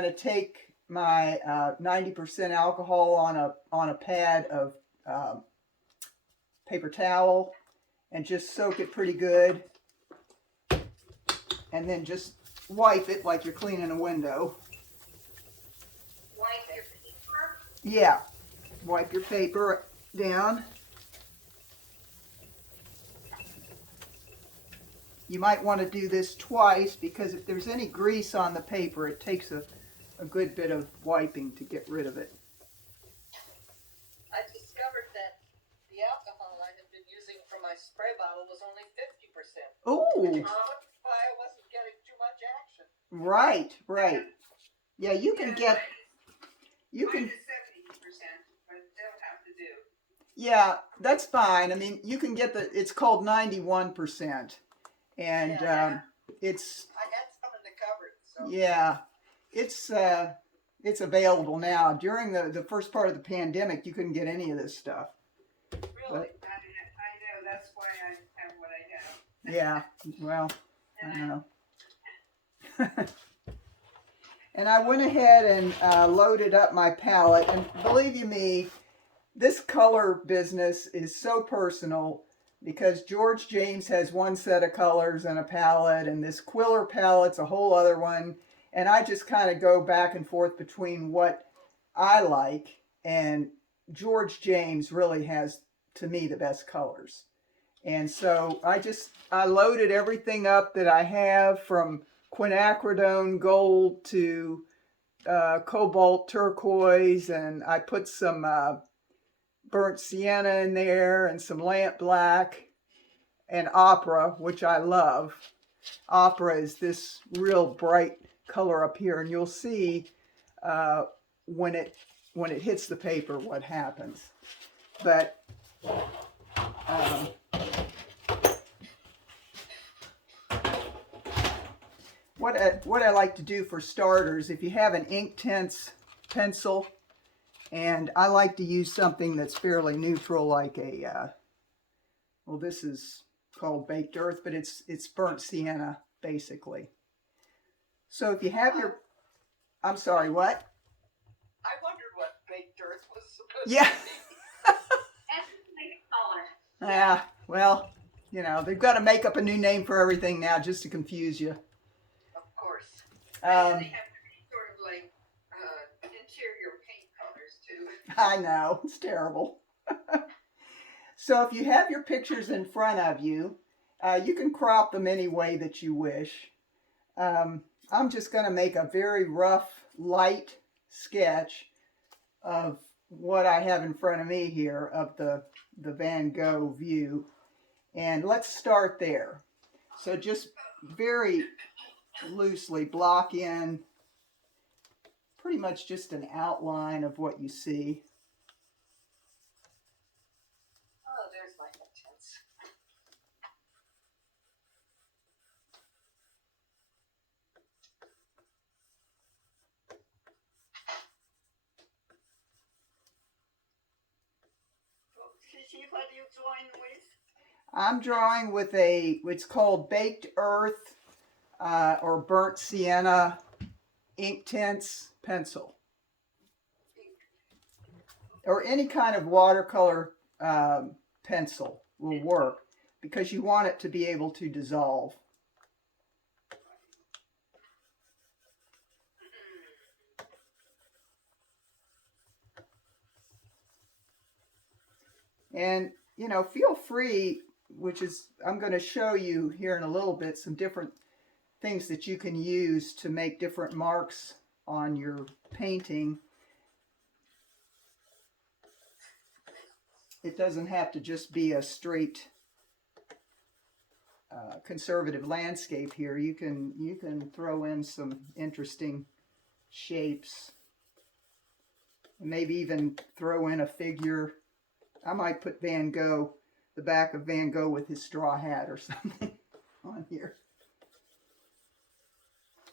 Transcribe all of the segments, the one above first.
going to take my 90% alcohol on a pad of paper towel and just soak it pretty good, and then just wipe it like you're cleaning a window. Wipe your paper? Yeah, wipe your paper down. You might want to do this twice because if there's any grease on the paper, it takes a good bit of wiping to get rid of it. I discovered that the alcohol I had been using for my spray bottle was only 50%. Ooh. Why I wasn't getting too much action. Right, right. Yeah, you can get. You can. Mine is 70%, but don't have to do. Yeah, that's fine. I mean, you can get it's called 91%. And it's. I had some in the cupboard. So. Yeah, it's available now. During the first part of the pandemic, you couldn't get any of this stuff. Really? But, I know. That's why I have what I have. Yeah, well, I know. And I went ahead and loaded up my palette. And believe you me, this color business is so personal because George James has one set of colors and a palette, and this Quiller palette's a whole other one. And I just kind of go back and forth between what I like, and George James really has, to me, the best colors. And so I loaded everything up that I have, from quinacridone gold to cobalt turquoise, and I put some burnt sienna in there and some lamp black and opera, which I love. Opera is this real bright color up here, and you'll see when it hits the paper what happens. But what I like to do for starters, if you have an Inktense pencil, and I like to use something that's fairly neutral, like well, this is called baked earth, but it's burnt sienna, basically. So if you have your, I'm sorry, what? I wondered what baked earth was supposed yeah. to be. Color. Yeah, well, you know, they've got to make up a new name for everything now just to confuse you. Of course. They have to be sort of like interior paint colors too. I know, it's terrible. So if you have your pictures in front of you, you can crop them any way that you wish. I'm just going to make a very rough, light sketch of what I have in front of me here of the Van Gogh view. And let's start there. So just very loosely block in pretty much just an outline of what you see. Oh, there's my Inktense. What are you drawing with? I'm drawing with it's called baked earth or burnt sienna Inktense pencil. Or any kind of watercolor pencil will work because you want it to be able to dissolve. And, you know, feel free, which is, I'm going to show you here in a little bit some different things that you can use to make different marks on your painting. It doesn't have to just be a straight conservative landscape here. You can throw in some interesting shapes. Maybe even throw in a figure. I might put Van Gogh, the back of Van Gogh with his straw hat or something on here,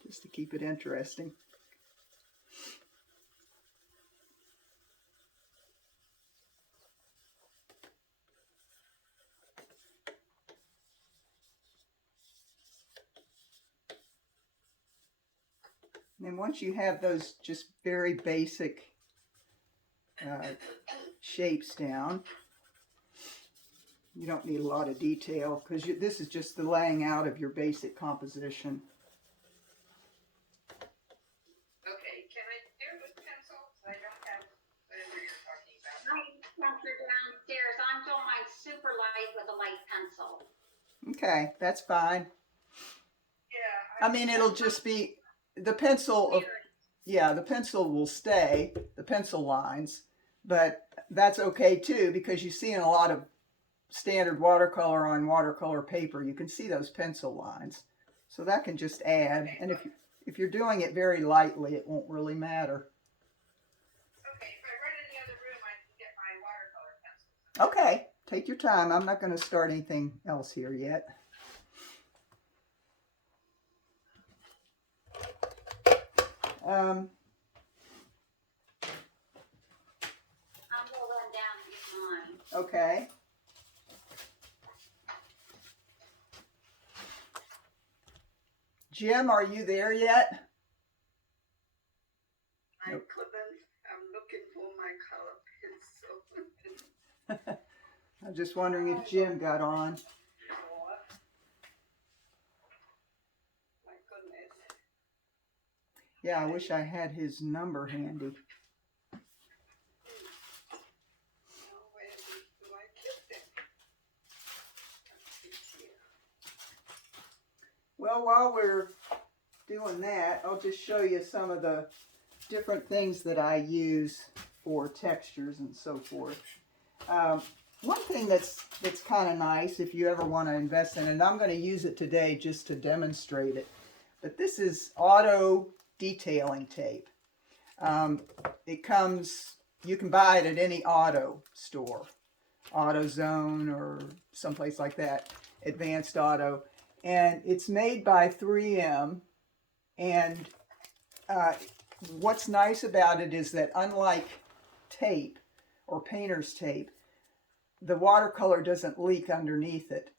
just to keep it interesting. And then once you have those just very basic shapes down, you don't need a lot of detail because this is just the laying out of your basic composition. Okay, can I do it with pencils? I don't have whatever you're talking about. My pencils are downstairs. I'm doing mine super light with a light pencil. Okay, that's fine. Yeah. I mean, it'll just be the pencil. Yeah, the pencil will stay, the pencil lines, but that's okay too because you see in a lot of standard watercolor on watercolor paper, you can see those pencil lines. So that can just add, and if you're doing it very lightly, it won't really matter. Okay, if I run in the other room, I can get my watercolor pencils. Okay, take your time. I'm not going to start anything else here yet. I'm gonna run down and get mine. Okay. Jim, are you there yet? I couldn't. I'm looking for my color pencil. I'm just wondering if Jim got on. My goodness. Yeah, I wish I had his number handy. Oh, where do I keep it? Let's see here. Well, while we're doing that, I'll just show you some of the different things that I use for textures and so forth. One thing that's kind of nice if you ever want to invest in it, and I'm going to use it today just to demonstrate it, but this is auto detailing tape. It comes, you can buy it at any auto store, AutoZone or someplace like that, Advanced Auto, and it's made by 3M, and what's nice about it is that unlike tape or painter's tape, the watercolor doesn't leak underneath it,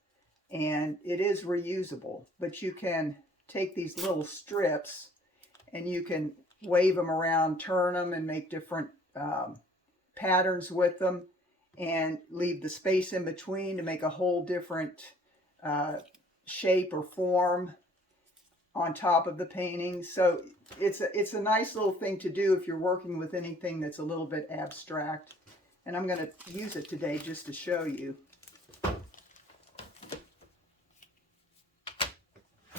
and it is reusable, but you can take these little strips and you can wave them around, turn them, and make different patterns with them, and leave the space in between to make a whole different shape or form on top of the painting. So it's a nice little thing to do if you're working with anything that's a little bit abstract. And I'm going to use it today just to show you.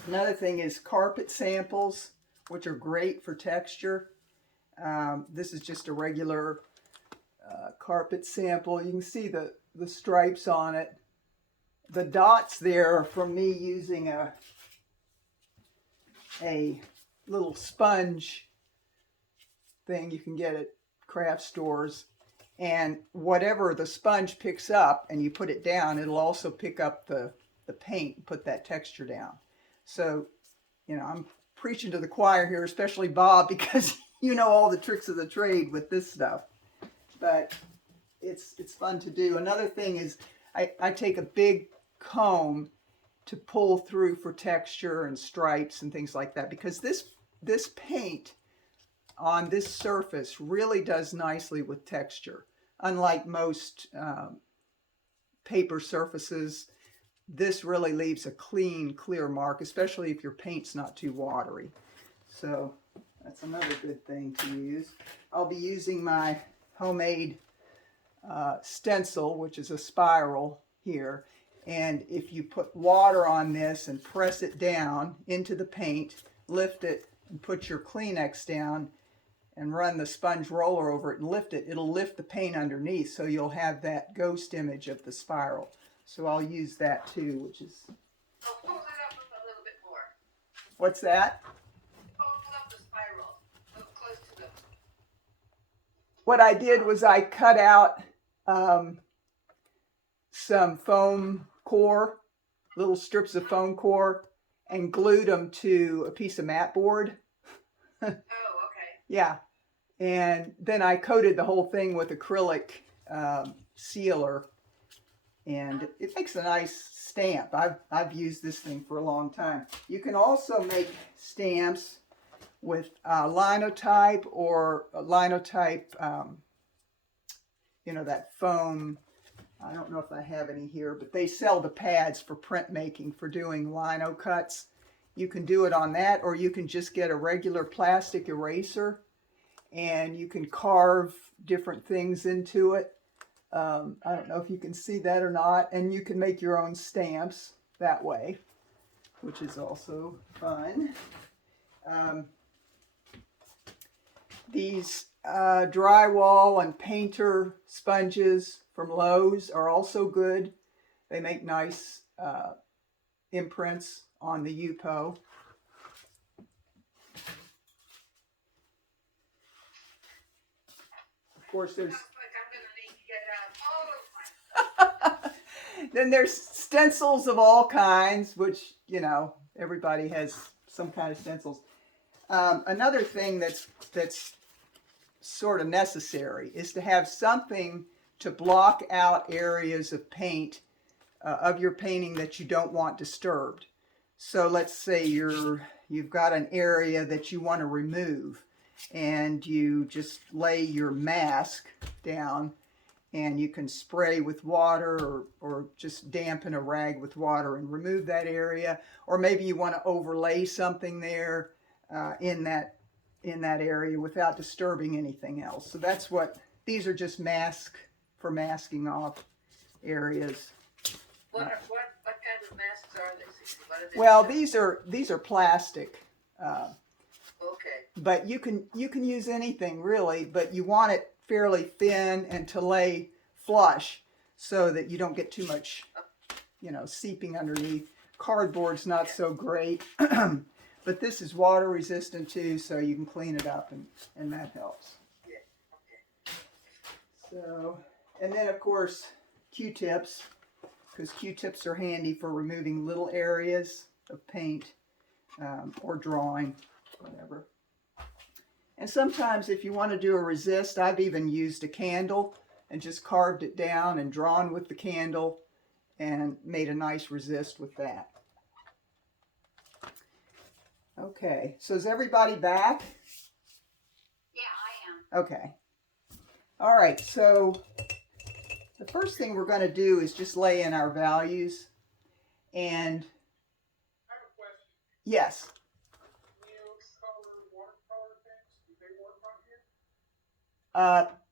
Another thing is carpet samples, which are great for texture. This is just a regular carpet sample. You can see the stripes on it. The dots there are from me using a little sponge thing you can get at craft stores. And whatever the sponge picks up and you put it down, it'll also pick up the paint and put that texture down. So, you know, I'm preaching to the choir here, especially Bob, because you know all the tricks of the trade with this stuff. But it's fun to do. Another thing is I take a big comb to pull through for texture and stripes and things like that, because this paint on this surface really does nicely with texture. Unlike most paper surfaces, this really leaves a clean, clear mark, especially if your paint's not too watery. So that's another good thing to use. I'll be using my homemade stencil, which is a spiral here. And if you put water on this and press it down into the paint, lift it and put your Kleenex down, and run the sponge roller over it and lift it, it'll lift the paint underneath, so you'll have that ghost image of the spiral. So I'll use that too, which is... Oh, hold it up a little bit more. What's that? Hold up the spiral. A little close to the... What I did was I cut out some foam core, little strips of foam core, and glued them to a piece of mat board. Oh, okay. Yeah. And then I coated the whole thing with acrylic sealer, and it makes a nice stamp. I've used this thing for a long time. You can also make stamps with linotype or linotype, you know, that foam. I don't know if I have any here, but they sell the pads for printmaking for doing lino cuts. You can do it on that, or you can just get a regular plastic eraser and you can carve different things into it. I don't know if you can see that or not, and you can make your own stamps that way, which is also fun. These drywall and painter sponges from Lowe's are also good. They make nice imprints on the Yupo. Of course, there's Sounds like I'm gonna need to get all of my. then there's stencils of all kinds, which, you know, everybody has some kind of stencils. Another thing that's sort of necessary is to have something to block out areas of paint of your painting that you don't want disturbed. So let's say you've got an area that you want to remove, and you just lay your mask down, and you can spray with water or just dampen a rag with water and remove that area. Or maybe you want to overlay something there in that area without disturbing anything else. So that's what these are, just for masking off areas. What kind of masks are they? What are they? Well, these are plastic. Okay. But you can use anything really, but you want it fairly thin and to lay flush so that you don't get too much, you know, seeping underneath. Cardboard's not so great, but this is water resistant too, so you can clean it up, and that helps. Yeah. Okay. So, and then of course Q-tips, because Q-tips are handy for removing little areas of paint or drawing, whatever. And sometimes if you want to do a resist, I've even used a candle and just carved it down and drawn with the candle and made a nice resist with that. Okay, so is everybody back? Yeah, I am. Okay. All right, so the first thing we're going to do is just lay in our values. And I have a question. yes, Color, watercolor things, do they work on here?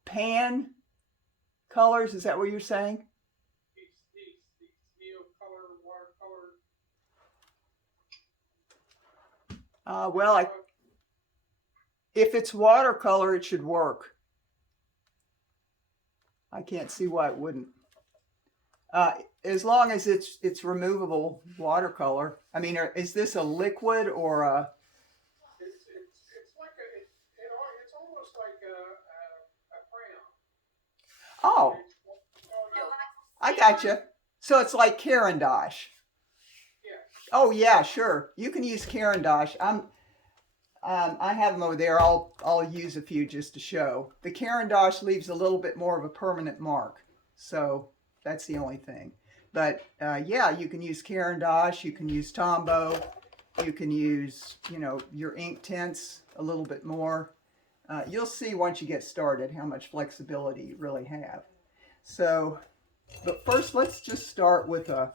pan colors, is that what you're saying? These neo color, watercolor. Well, if it's watercolor, it should work. I can't see why it wouldn't. As long as it's removable watercolor. I mean, is this a liquid or a? It's like it's almost like a crayon. Oh, I gotcha. So it's like Caran d'Ache. Yeah. Oh yeah, sure. You can use Caran d'Ache. I have them over there. I'll use a few just to show. The Caran d'Ache leaves a little bit more of a permanent mark, so that's the only thing. But yeah, you can use Caran d'Ache. You can use Tombow. You can use, you know, your ink tints a little bit more. You'll see once you get started how much flexibility you really have. So, but first let's just start with a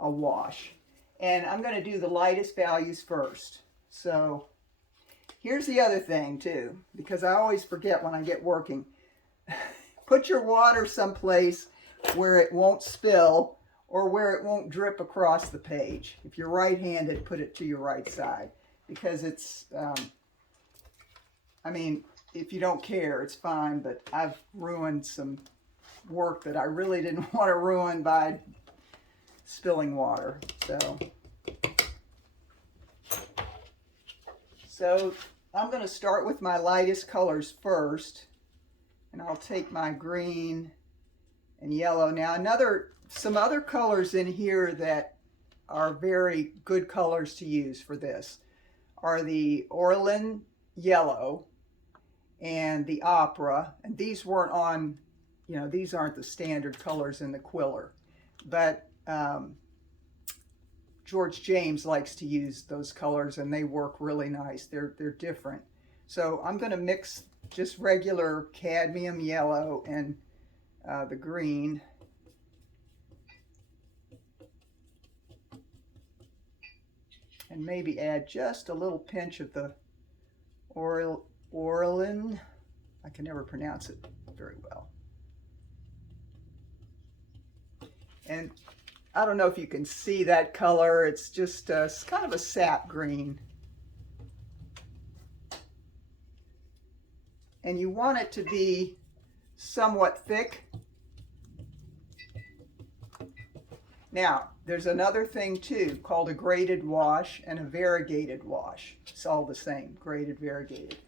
wash. And I'm going to do the lightest values first. So here's the other thing too, because I always forget when I get working. Put your water someplace where it won't spill or where it won't drip across the page. If you're right-handed, put it to your right side, because it's, I mean, if you don't care, it's fine, but I've ruined some work that I really didn't want to ruin by spilling water. So I'm going to start with my lightest colors first, and I'll take my green and yellow. Now some other colors in here that are very good colors to use for this are the Orlin yellow and the opera, and these weren't on, you know, these aren't the standard colors in the Quiller, but George James likes to use those colors, and they work really nice. They're different. So I'm going to mix just regular cadmium yellow and the green. And maybe add just a little pinch of the Orlin. I can never pronounce it very well. And I don't know if you can see that color. It's just it's kind of a sap green. And you want it to be somewhat thick. Now, there's another thing too called a graded wash and a variegated wash. It's all the same, graded, variegated.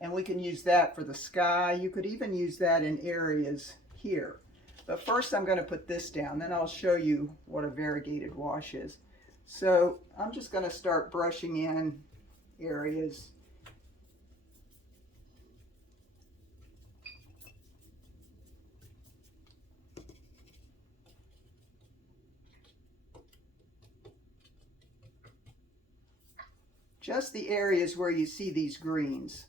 And we can use that for the sky. You could even use that in areas here. But first I'm going to put this down, then I'll show you what a variegated wash is. So I'm just going to start brushing in areas. Just the areas where you see these greens.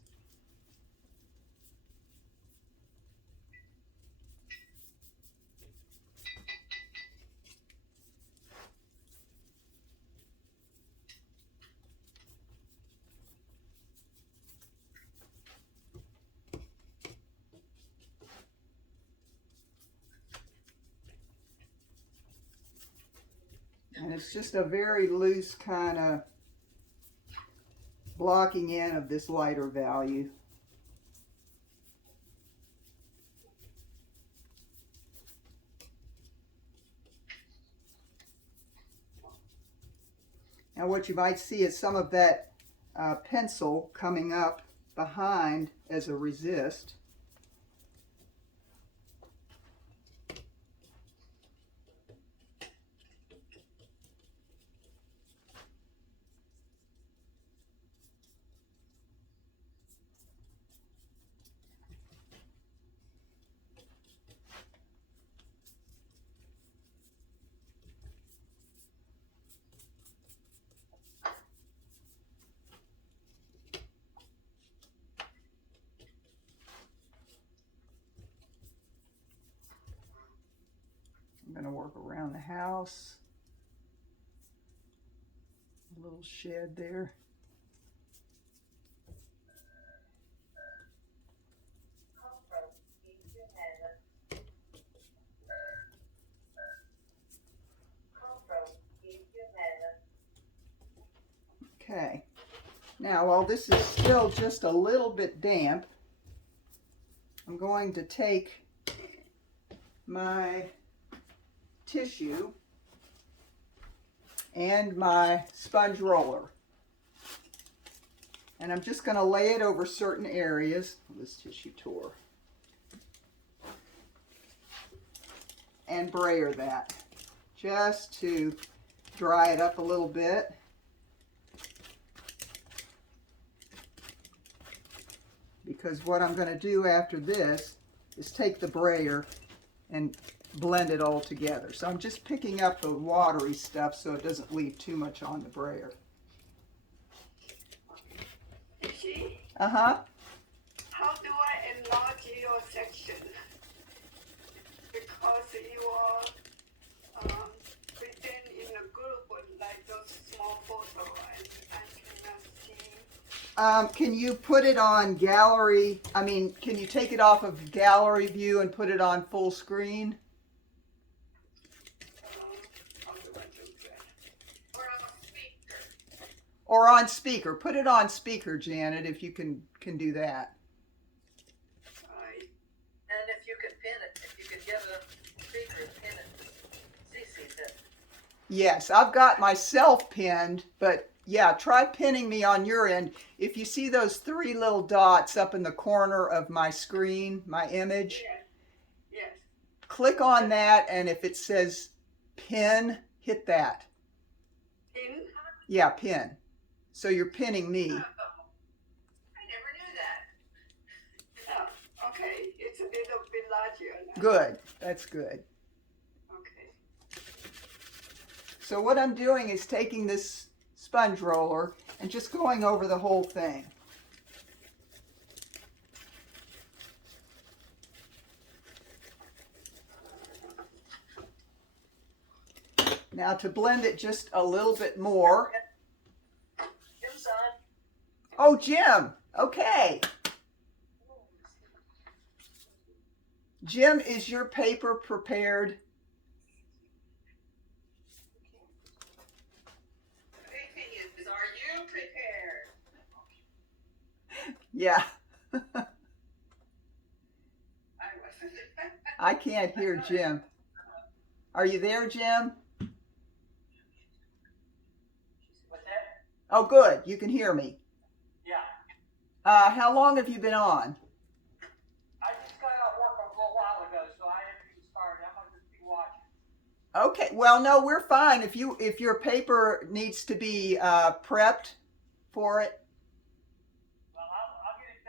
And it's just a very loose kind of blocking in of this lighter value. Now what you might see is some of that pencil coming up behind as a resist. I'm going to work around the house. A little shed there. Okay. Now, while this is still just a little bit damp, I'm going to take my tissue and my sponge roller, and I'm just going to lay it over certain areas. This tissue tore. And brayer that just to dry it up a little bit. Because what I'm going to do after this is take the brayer and blend it all together. So I'm just picking up the watery stuff so it doesn't leave too much on the brayer. See, Uh-huh. how do I enlarge your section? Because you are written in a group like those small photos, I cannot see. Can you put it on gallery? I mean, can you take it off of gallery view and put it on full screen? How do I do that? Or on speaker. Or on speaker? Put it on speaker, Janet, if you can do that. Right. And if you could pin it, if you could get a speaker and pin it, CC's it. Yes, I've got myself pinned, but yeah, try pinning me on your end. If you see those three little dots up in the corner of my screen, my image, Yes. Yes. click on that, and if it says pin, hit that. Pin? Yeah, pin. So you're pinning me. Oh, I never knew that. Oh, okay, it's a little bit larger now. Good, that's good. Okay. So what I'm doing is taking this sponge roller and just going over the whole thing. Now to blend it just a little bit more. Jim's on. Oh, Jim. Okay. Jim, is your paper prepared? The big thing is, are you prepared? Yeah. I wasn't. I can't hear Jim. Are you there, Jim? What's that? Oh, good. You can hear me. Yeah. How long have you been on? I just got out of work a little while ago, so I haven't even started. I'm gonna just be watching. Okay. Well, no, we're fine. If your paper needs to be prepped for it. Well, I'll get it.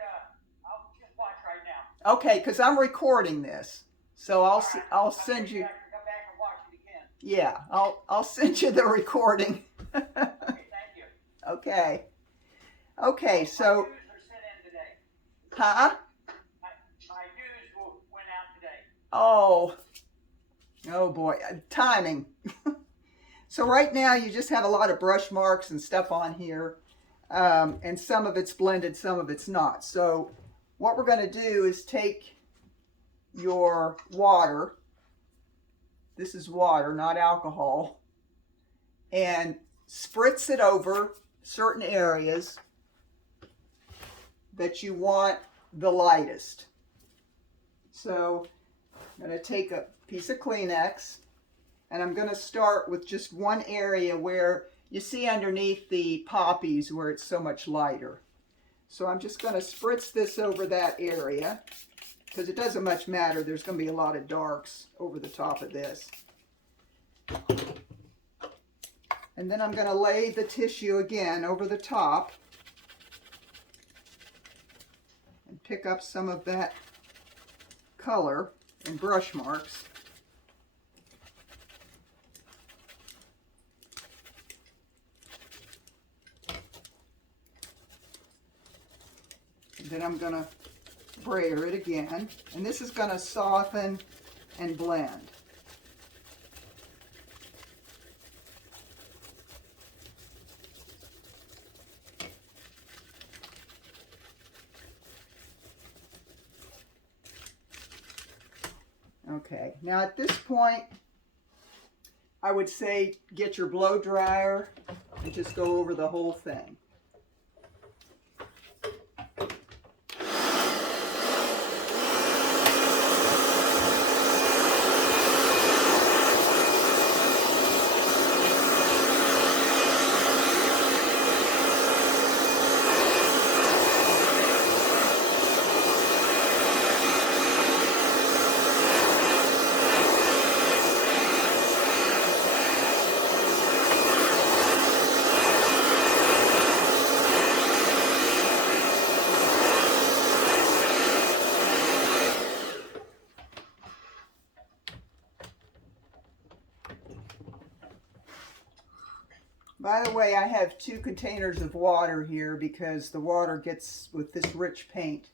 I'll just watch right now. Okay, because I'm recording this, so All right. I'll send you. I can come back and watch it again. Yeah, I'll send you the recording. Okay, thank you. Okay. Okay, My so dues are sent in today. huh? My dues went out today. Oh. Oh boy, timing. So right now you just have a lot of brush marks and stuff on here, and some of it's blended, some of it's not. So what we're going to do is take your water. This is water, not alcohol, and spritz it over certain areas that you want the lightest. So I'm going to take a piece of Kleenex, and I'm going to start with just one area where you see underneath the poppies where it's so much lighter. So I'm just going to spritz this over that area, because it doesn't much matter. There's going to be a lot of darks over the top of this. And then I'm going to lay the tissue again over the top and pick up some of that color and brush marks. And then I'm going to brayer it again, and this is going to soften and blend. Okay, now at this point, I would say get your blow dryer and just go over the whole thing. By the way, I have 2 containers of water here because the water gets, with this rich paint,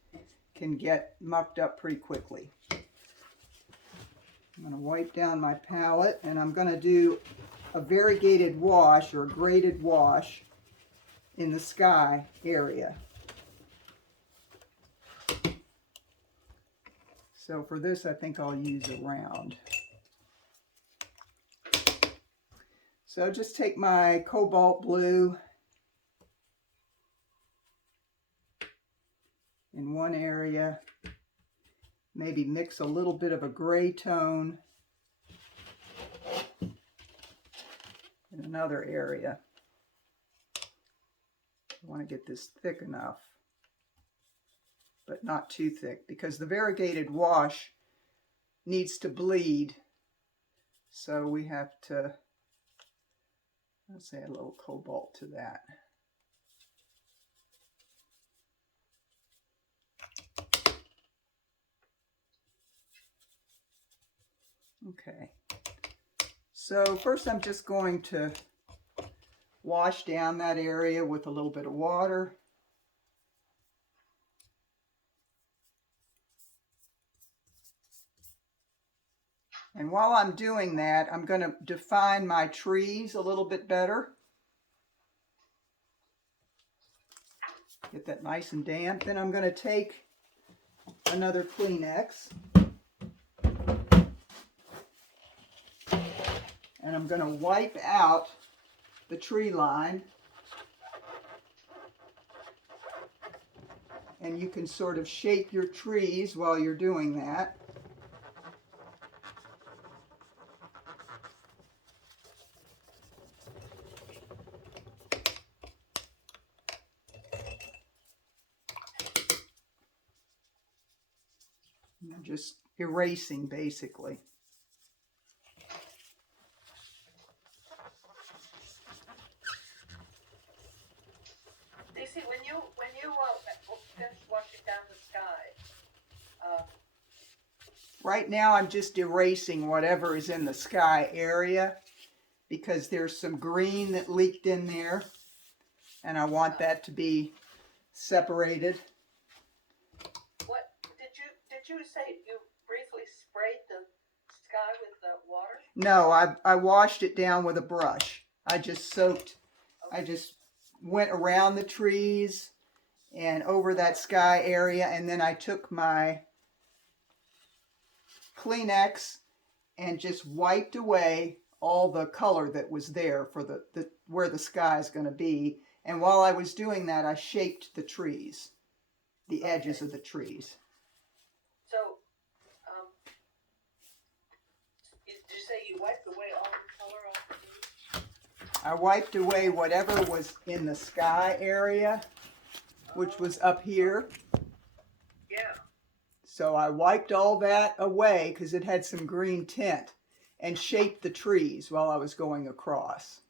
can get mucked up pretty quickly. I'm going to wipe down my palette, and I'm going to do a variegated wash or a graded wash in the sky area. So for this, I think I'll use a round. So just take my cobalt blue in one area, maybe mix a little bit of a gray tone in another area. I want to get this thick enough, but not too thick, because the variegated wash needs to bleed. So we have to, let's add a little cobalt to that. Okay. So first I'm just going to wash down that area with a little bit of water. And while I'm doing that, I'm going to define my trees a little bit better. Get that nice and damp. Then I'm going to take another Kleenex. And I'm going to wipe out the tree line. And you can sort of shape your trees while you're doing that. I'm just erasing basically. Cece, when you finish washing down the sky, Right now I'm just erasing whatever is in the sky area because there's some green that leaked in there and I want that to be separated. what did you say you briefly sprayed the sky with the water? No, I washed it down with a brush. I just soaked, I just went around the trees and over that sky area, and then I took my Kleenex and just wiped away all the color that was there for the where the sky is going to be. And while I was doing that, I shaped the trees, the edges of the trees. So, did you say you wiped away all the color off the trees? I wiped away whatever was in the sky area, which was up here. Yeah. So I wiped all that away because it had some green tint and shaped the trees while I was going across.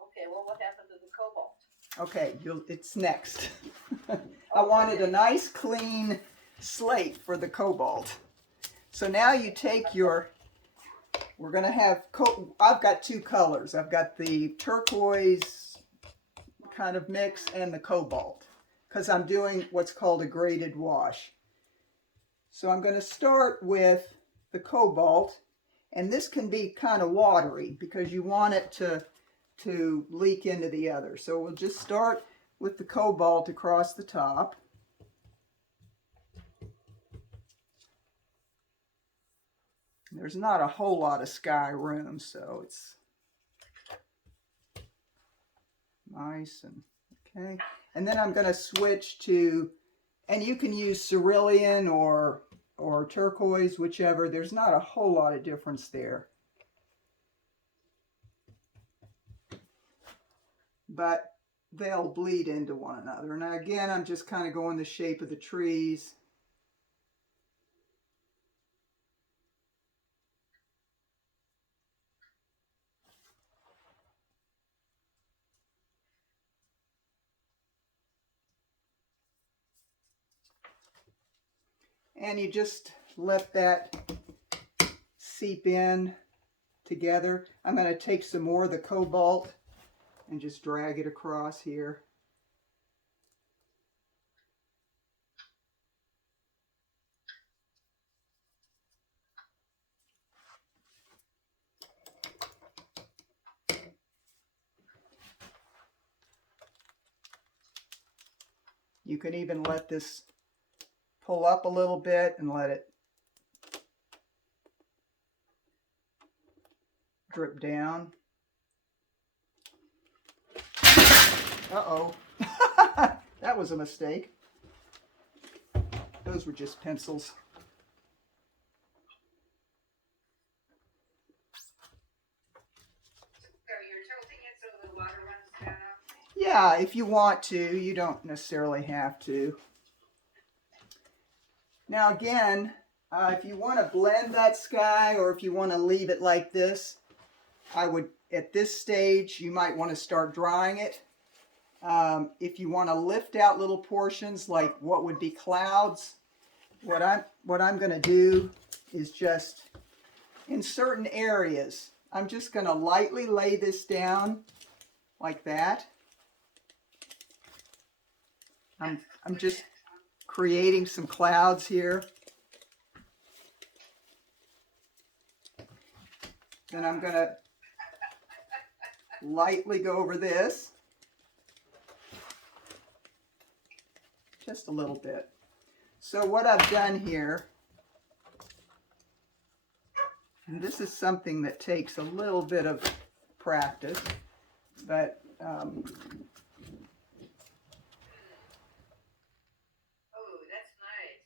Okay, well, what happened to the cobalt? Okay, it's next. I wanted a nice clean slate for the cobalt. So now you take your, we're going to have, I've got two colors. I've got the turquoise kind of mix and the cobalt because I'm doing what's called a graded wash. So I'm going to start with the cobalt, and this can be kind of watery because you want it to leak into the other. So we'll just start with the cobalt across the top. There's not a whole lot of sky room, so it's nice and okay. And then I'm going to switch to, and you can use cerulean or turquoise, whichever. There's not a whole lot of difference there. But they'll bleed into one another. And again, I'm just kind of going the shape of the trees. And you just let that seep in together. I'm going to take some more of the cobalt and just drag it across here. You can even let this pull up a little bit and let it drip down. Uh-oh. That was a mistake. Those were just pencils. So you're tilting it so the water runs down? Yeah, if you want to. You don't necessarily have to. Now again, if you want to blend that sky or if you want to leave it like this, I would, at this stage, you might want to start drying it. If you want to lift out little portions like what would be clouds, what I'm going to do is just, in certain areas, I'm just going to lightly lay this down like that. I'm just creating some clouds here. Then I'm going to lightly go over this. Just a little bit. So what I've done here, and this is something that takes a little bit of practice, but Oh, that's nice.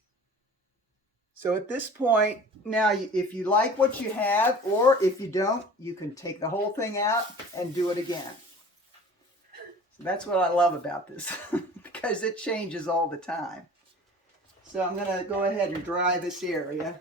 so at this point, now if you like what you have, or if you don't, you can take the whole thing out and do it again. So that's what I love about this, because it changes all the time. So I'm going to go ahead and dry this area.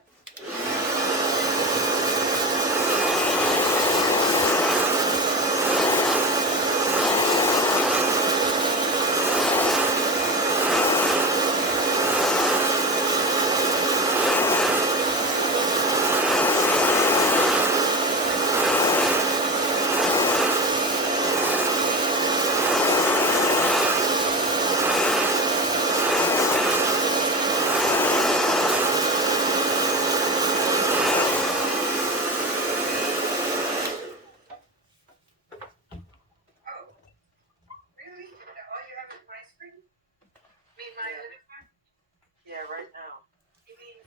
Yeah, right now. You mean,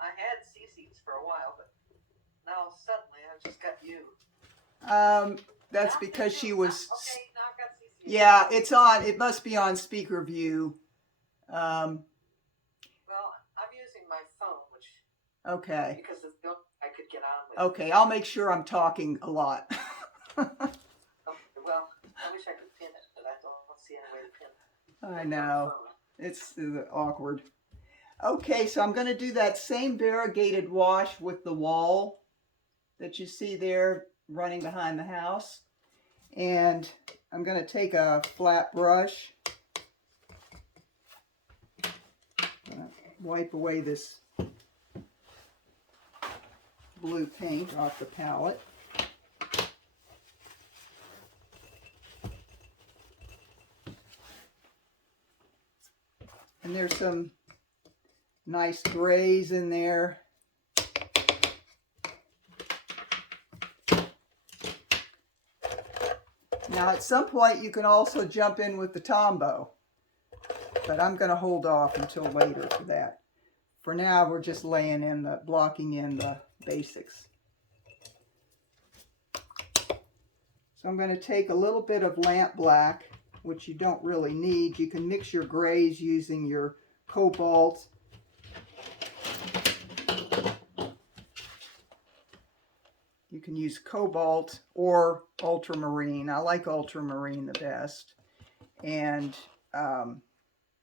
I had Cece's for a while, but now suddenly I've just got you. That's because she was. Okay, now I've got Cece. Yeah, it's on. It must be on speaker view. Well, I'm using my phone, which. Okay. Because it's the only I could get on with. Okay, I'll make sure I'm talking a lot. Okay, well, I wish I could pin it, but I don't see any way to pin it. I know. It's awkward. Okay, so I'm going to do that same variegated wash with the wall that you see there running behind the house. And I'm going to take a flat brush, wipe away this blue paint off the palette. And there's some nice grays in there. Now at some point you can also jump in with the Tombow, but I'm going to hold off until later for that. For now we're just blocking in the basics. So I'm going to take a little bit of lamp black, which you don't really need. You can mix your grays using your cobalt. You can use cobalt or ultramarine. I like ultramarine the best. And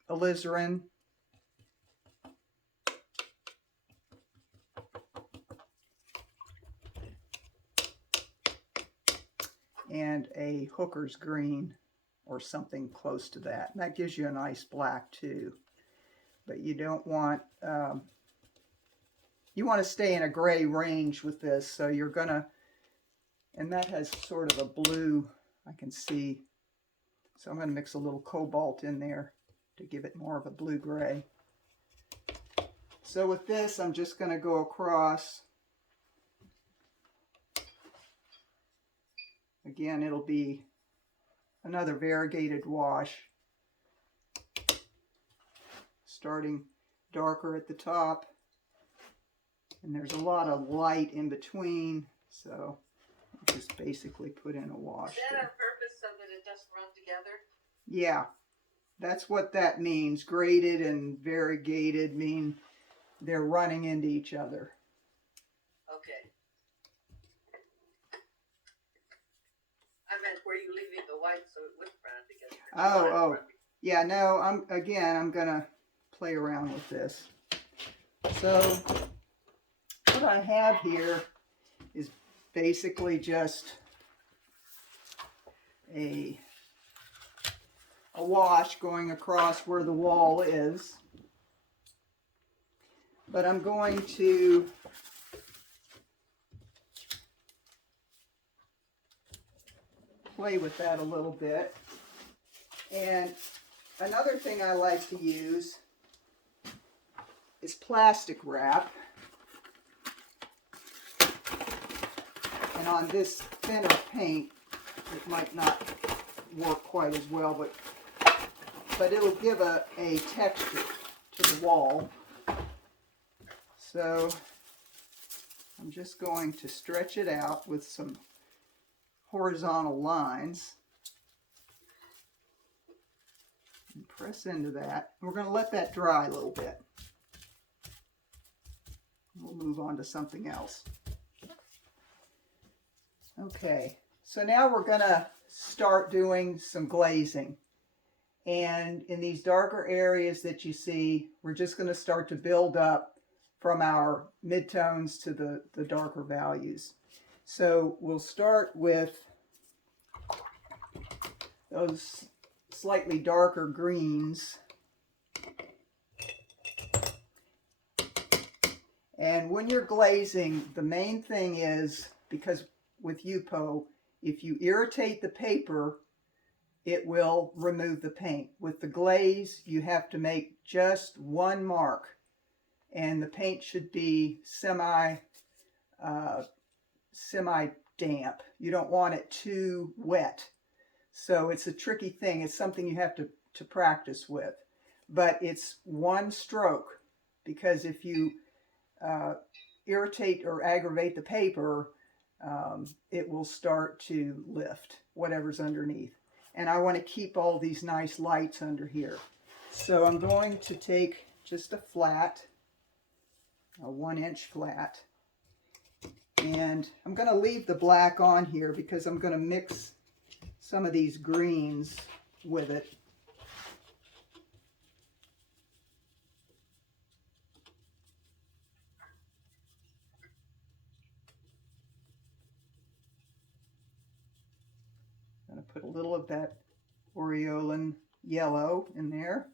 alizarin. And a hooker's green, or something close to that. And that gives you a nice black too. But you don't want, you want to stay in a gray range with this. So you're gonna, and that has sort of a blue, I can see. So I'm gonna mix a little cobalt in there to give it more of a blue-gray. So with this, I'm just gonna go across. Again, it'll be another variegated wash, starting darker at the top, and there's a lot of light in between, so I'll just basically put in a wash. Is that on purpose so that it doesn't run together? Yeah, that's what that means. Graded and variegated mean they're running into each other. Okay. I meant, were you leaving the white so it wouldn't run together? Oh, yeah, no, I'm gonna play around with this. So what I have here is basically just a wash going across where the wall is. But I'm going to play with that a little bit. And another thing I like to use is plastic wrap. And on this thinner paint, it might not work quite as well, but it'll give a texture to the wall. So I'm just going to stretch it out with some horizontal lines and press into that. We're going to let that dry a little bit. We'll move on to something else. Okay, so now we're going to start doing some glazing. And in these darker areas that you see, we're just going to start to build up from our midtones to the darker values. So we'll start with those slightly darker greens. And when you're glazing, the main thing is, because with Yupo, if you irritate the paper, it will remove the paint. With the glaze, you have to make just one mark, and the paint should be semi damp. You don't want it too wet. So it's a tricky thing. It's something you have to practice with. But it's one stroke, because if you irritate or aggravate the paper, it will start to lift whatever's underneath. And I want to keep all these nice lights under here. So I'm going to take just a 1-inch flat, and I'm going to leave the black on here because I'm going to mix some of these greens with it. I'm going to put a little of that Aureolin yellow in there.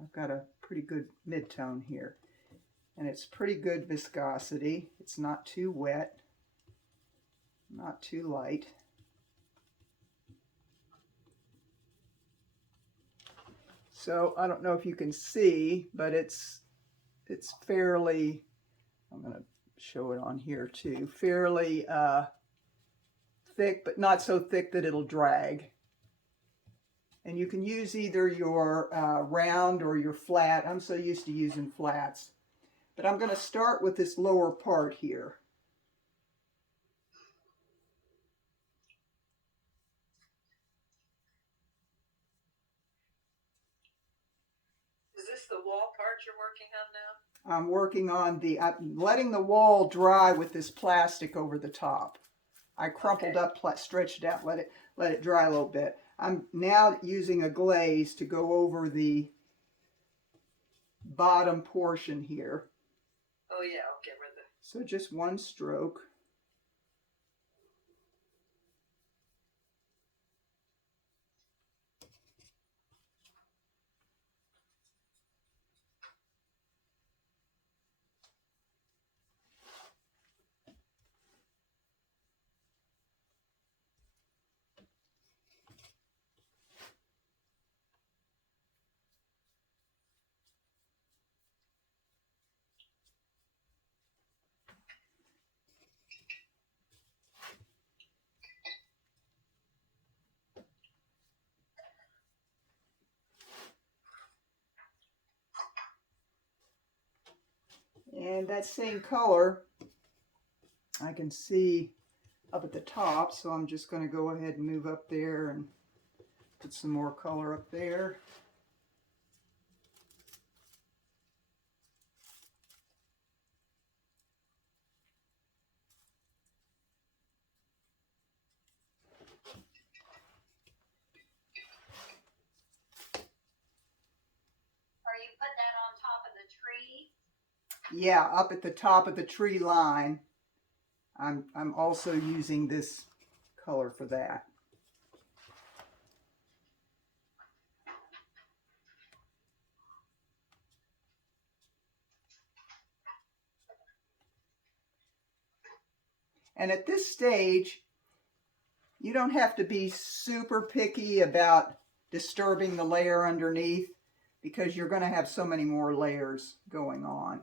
I've got a pretty good mid-tone here. And it's pretty good viscosity. It's not too wet, not too light. So I don't know if you can see, but it's fairly, I'm going to show it on here too, fairly thick, but not so thick that it'll drag. And you can use either your round or your flat. I'm so used to using flats. But I'm going to start with this lower part here. Is this the wall part you're working on now? I'm working on I'm letting the wall dry with this plastic over the top. I crumpled up, stretched it out, let it dry a little bit. I'm now using a glaze to go over the bottom portion here. Oh yeah, I'll get rid of it. So just one stroke. And that same color I can see up at the top, so I'm just going to go ahead and move up there and put some more color up there. Or you put that on top of the tree? Yeah, up at the top of the tree line. I'm also using this color for that. And at this stage, You don't have to be super picky about disturbing the layer underneath because you're going to have so many more layers going on.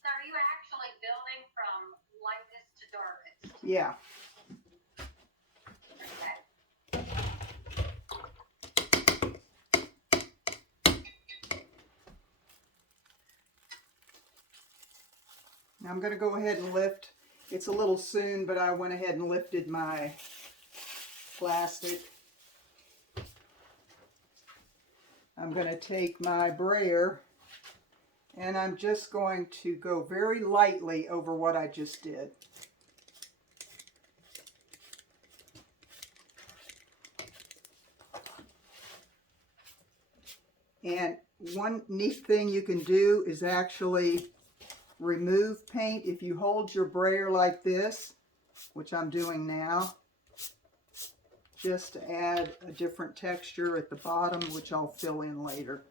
So are you actually building from lightest to darkest? Yeah. Now I'm going to go ahead and lift. It's a little soon, but I went ahead and lifted my plastic. I'm going to take my brayer and I'm just going to go very lightly over what I just did. And one neat thing you can do is actually remove paint. If you hold your brayer like this, which I'm doing now, just to add a different texture at the bottom, which I'll fill in later.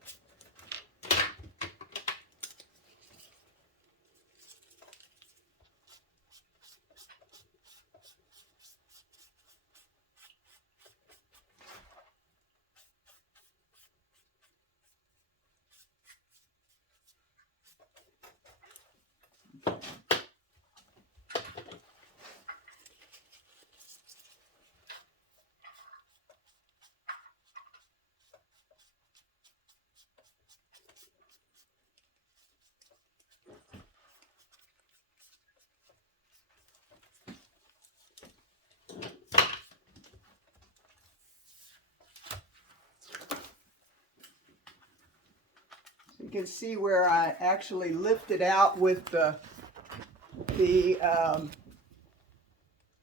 You can see where I actually lifted out with the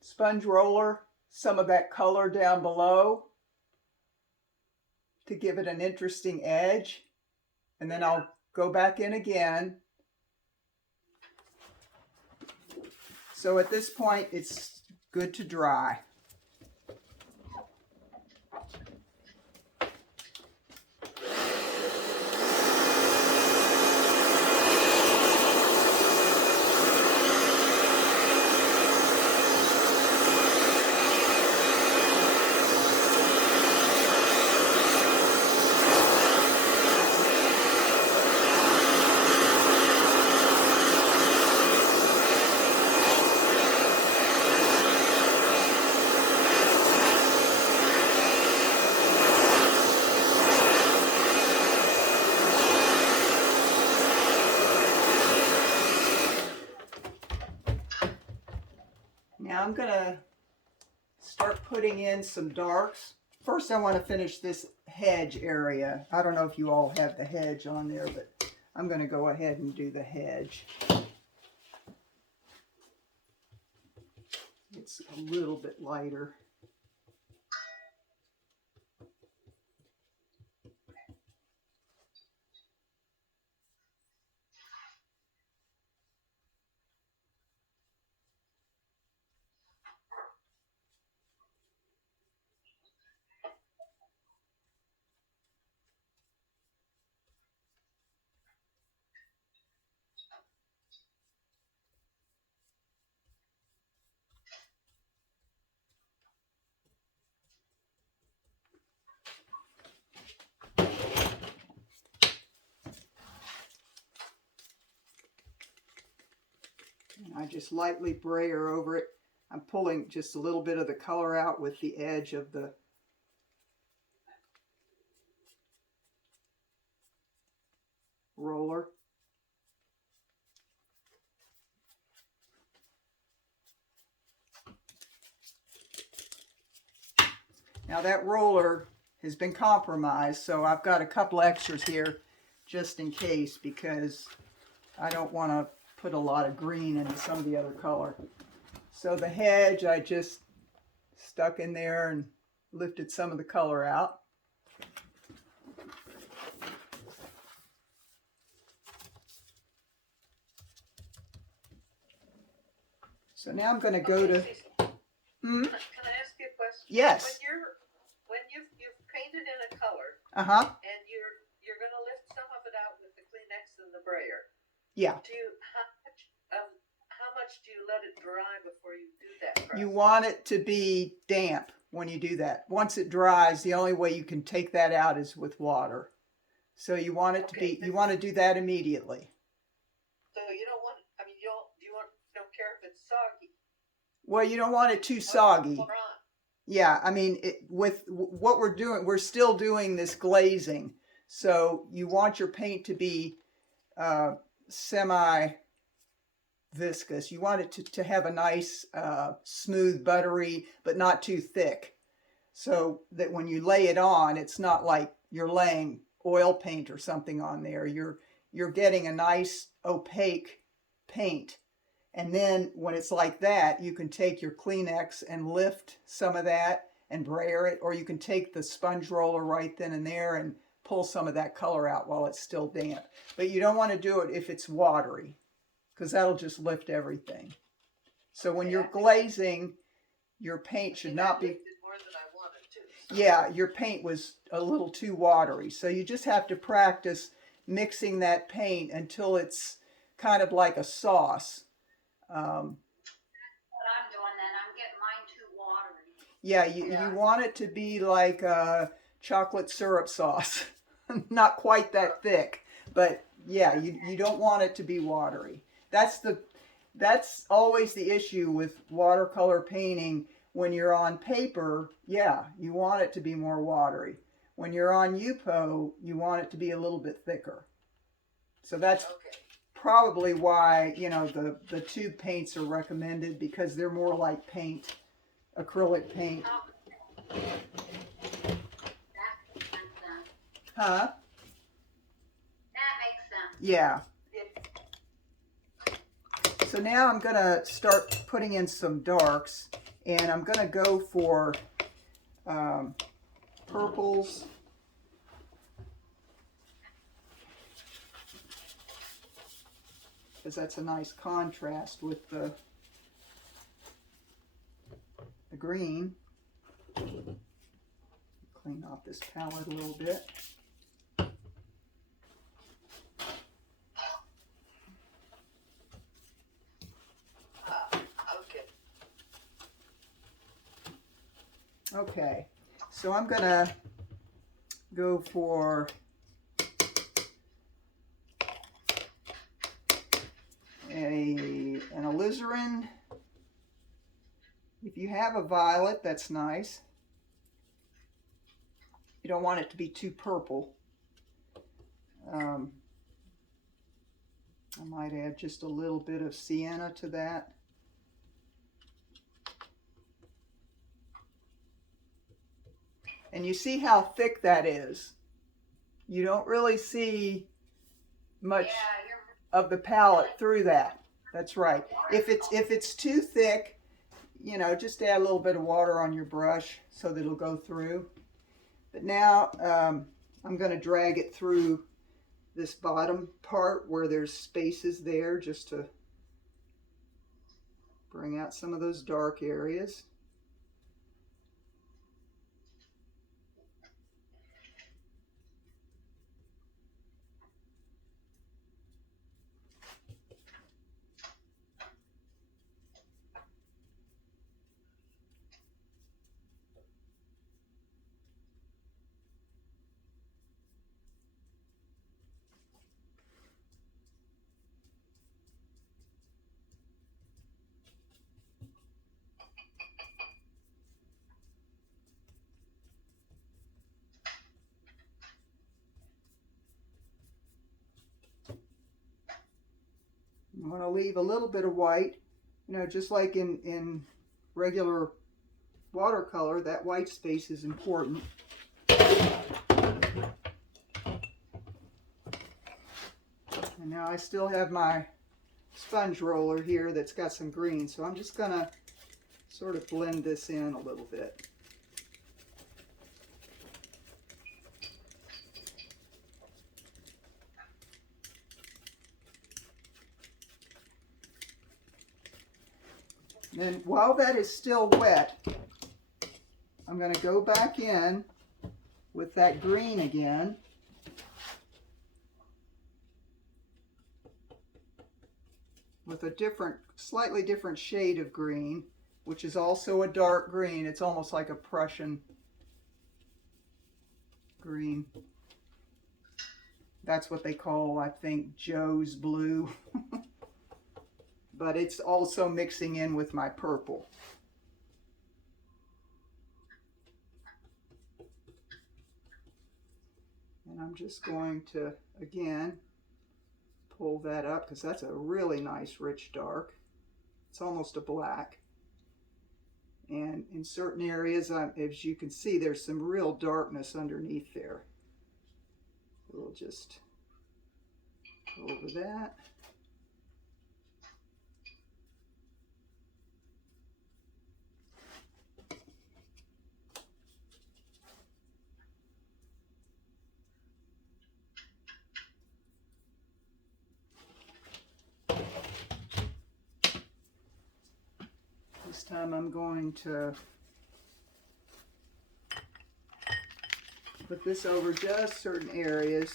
sponge roller some of that color down below to give it an interesting edge. And then I'll go back in again. So at this point, it's good to dry. Now I'm going to start putting in some darks. First I want to finish this hedge area. I don't know if you all have the hedge on there, but I'm going to go ahead and do the hedge. It's a little bit lighter. I just lightly brayer over it. I'm pulling just a little bit of the color out with the edge of the roller. Now that roller has been compromised, so I've got a couple extras here just in case, because I don't want to put a lot of green into some of the other color. So the hedge I just stuck in there and lifted some of the color out. So now I'm going to go to... Cece, Hmm? can I ask you a question? Yes. When you've painted in a color Uh-huh. and you're gonna lift some of it out with the Kleenex and the brayer, Yeah. how much do you let it dry before you do that process? You want it to be damp when you do that. Once it dries, the only way you can take that out is with water. So you want it to be, you want to do that immediately. So you don't want, I mean, you don't care if it's soggy. Well, you don't want it too soggy. Or on. Yeah, I mean, with what we're doing, we're still doing this glazing. So you want your paint to be semi-viscous. You want it to have a nice, smooth, buttery, but not too thick. So that when you lay it on, it's not like you're laying oil paint or something on there. You're getting a nice opaque paint. And then when it's like that, you can take your Kleenex and lift some of that and brayer it, or you can take the sponge roller right then and there and pull some of that color out while it's still damp. But you don't want to do it if it's watery, because that'll just lift everything. So when you're glazing, your paint should not be... more than I wanted to. So. Yeah, your paint was a little too watery. So you just have to practice mixing that paint until it's kind of like a sauce. What I'm doing then, I'm getting mine too watery. Yeah, you want it to be like a chocolate syrup sauce. Not quite that thick, but yeah, you don't want it to be watery. That's always the issue with watercolor painting. When you're on paper, yeah, you want it to be more watery. When you're on Yupo, you want it to be a little bit thicker. So that's probably why, you know, the tube paints are recommended, because they're more like paint, acrylic paint. That makes sense. Huh? That makes sense. Yeah. So now I'm going to start putting in some darks, and I'm going to go for purples. Because that's a nice contrast with the green. Clean off this palette a little bit. Okay, so I'm gonna go for an alizarin. If you have a violet, that's nice. You don't want it to be too purple. I might add just a little bit of sienna to that. And you see how thick that is. You don't really see much of the palette through that. That's right. If it's too thick, you know, just add a little bit of water on your brush so that it'll go through. But now I'm going to drag it through this bottom part where there's spaces there, just to bring out some of those dark areas. You want to leave a little bit of white, you know, just like in regular watercolor, that white space is important. And now I still have my sponge roller here that's got some green, so I'm just gonna sort of blend this in a little bit. And while that is still wet, I'm going to go back in with that green again. With a different, slightly different shade of green, which is also a dark green. It's almost like a Prussian green. That's what they call, I think, Joe's blue. But it's also mixing in with my purple. And I'm just going to, again, pull that up because that's a really nice rich dark. It's almost a black. And in certain areas, as you can see, there's some real darkness underneath there. We'll just go over that. This time I'm going to put this over just certain areas.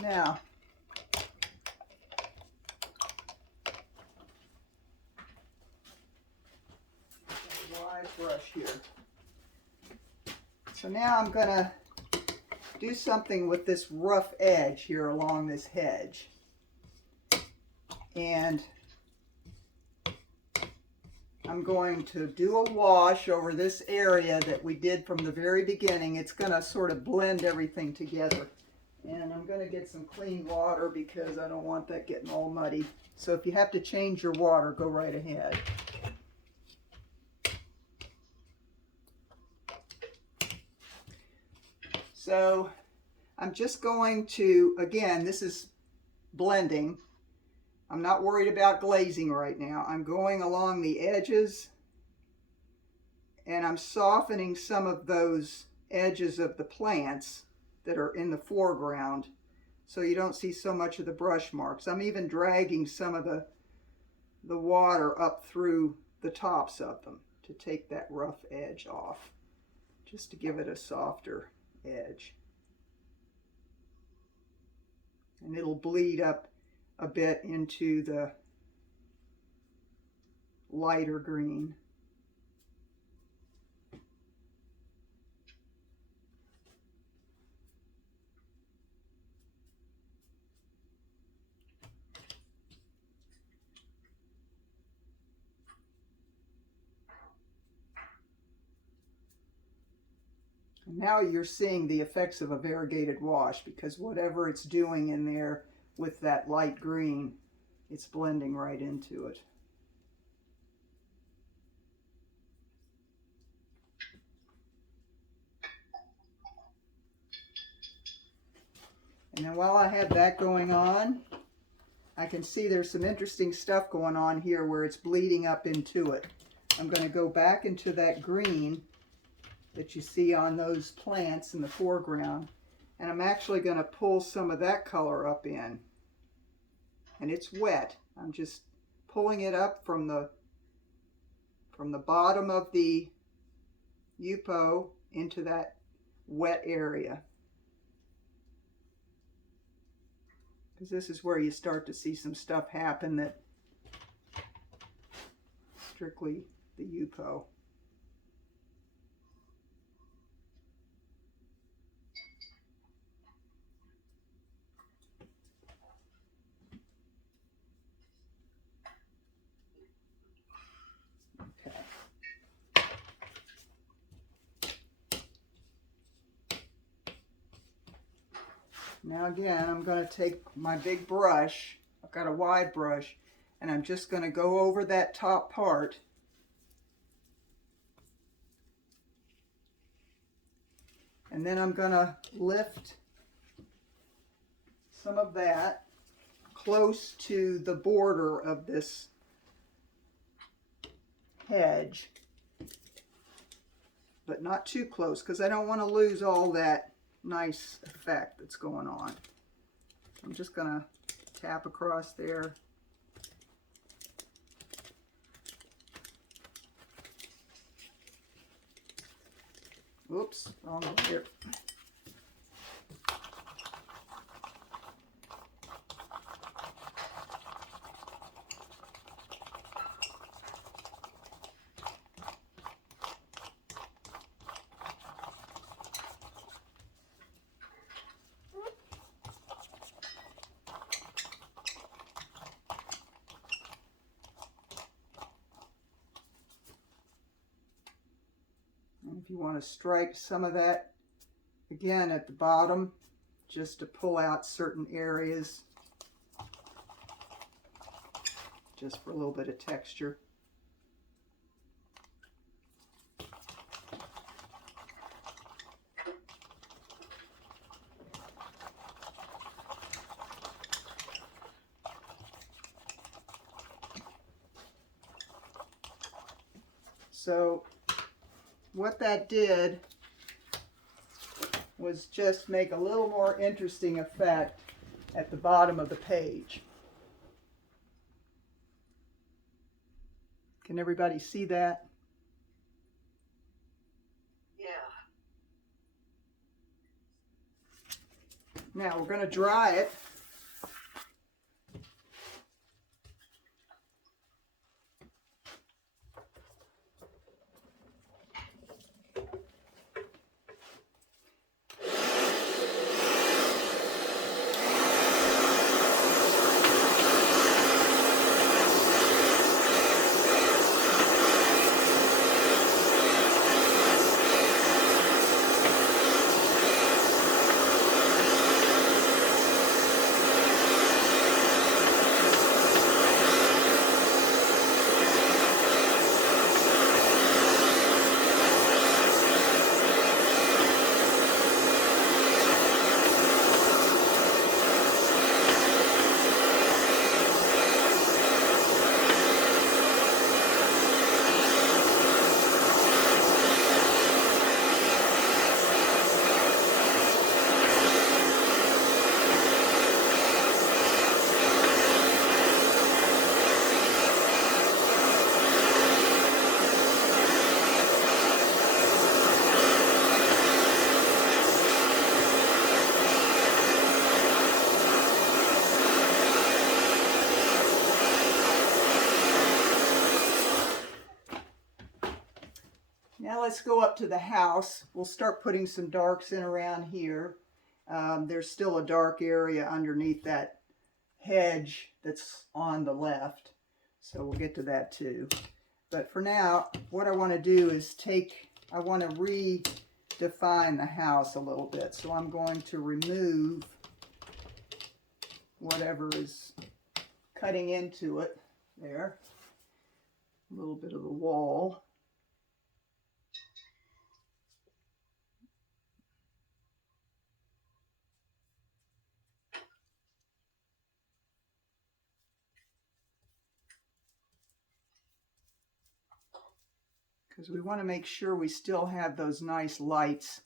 Now, a wide brush here. So now I'm going to do something with this rough edge here along this hedge. And I'm going to do a wash over this area that we did from the very beginning. It's going to sort of blend everything together. And I'm going to get some clean water because I don't want that getting all muddy. So if you have to change your water, go right ahead. So I'm just going to, again, this is blending. I'm not worried about glazing right now. I'm going along the edges and I'm softening some of those edges of the plants that are in the foreground so you don't see so much of the brush marks. I'm even dragging some of the water up through the tops of them to take that rough edge off, just to give it a softer edge. And it'll bleed up a bit into the lighter green. Now you're seeing the effects of a variegated wash because whatever it's doing in there with that light green, it's blending right into it. And then while I have that going on, I can see there's some interesting stuff going on here where it's bleeding up into it. I'm going to go back into that green that you see on those plants in the foreground, and I'm actually going to pull some of that color up in. And it's wet. I'm just pulling it up from the bottom of the Yupo into that wet area. Because this is where you start to see some stuff happen that strictly the Yupo. Okay. Now again, I'm going to take my big brush. I've got a wide brush, and I'm just going to go over that top part. And then I'm going to lift some of that close to the border of this hedge, but not too close because I don't want to lose all that nice effect that's going on. I'm just going to tap across there. Oops, wrong one here. And if you want to stripe some of that again at the bottom, just to pull out certain areas, just for a little bit of texture. So what that did was just make a little more interesting effect at the bottom of the page. Can everybody see that? Yeah. Now we're going to dry it. Now let's go up to the house. We'll start putting some darks in around here. There's still a dark area underneath that hedge that's on the left, so we'll get to that too. But for now, what I want to do is I want to redefine the house a little bit. So I'm going to remove whatever is cutting into it there. A little bit of the wall. Because we want to make sure we still have those nice lights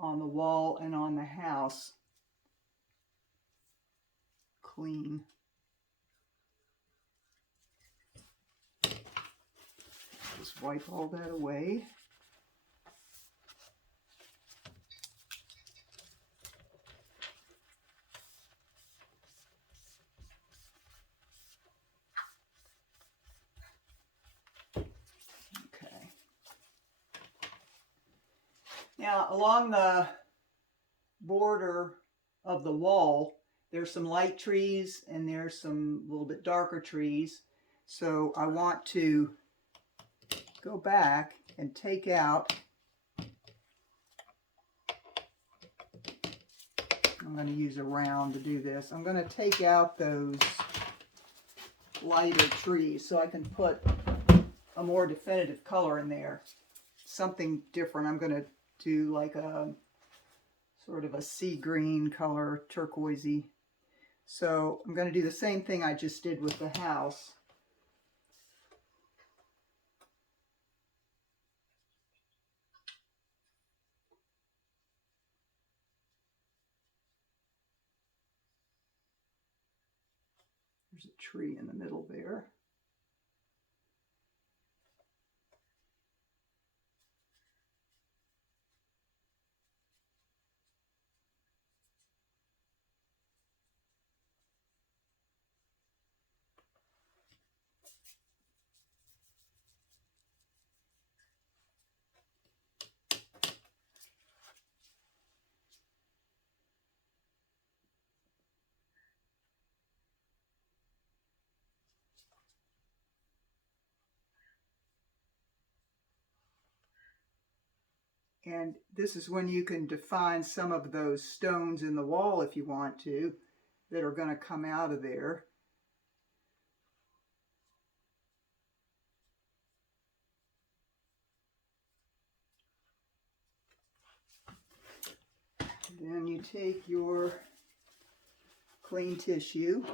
on the wall and on the house clean. Just wipe all that away. Now, along the border of the wall, there's some light trees and there's some little bit darker trees. So I want to go back and take out, I'm going to use a round to do this. I'm going to take out those lighter trees so I can put a more definitive color in there. Something different. I'm going to do like a sort of a sea green color, turquoisey. So I'm going to do the same thing I just did with the house. There's a tree in the middle there. And this is when you can define some of those stones in the wall if you want to, that are going to come out of there. Then you take your clean tissue.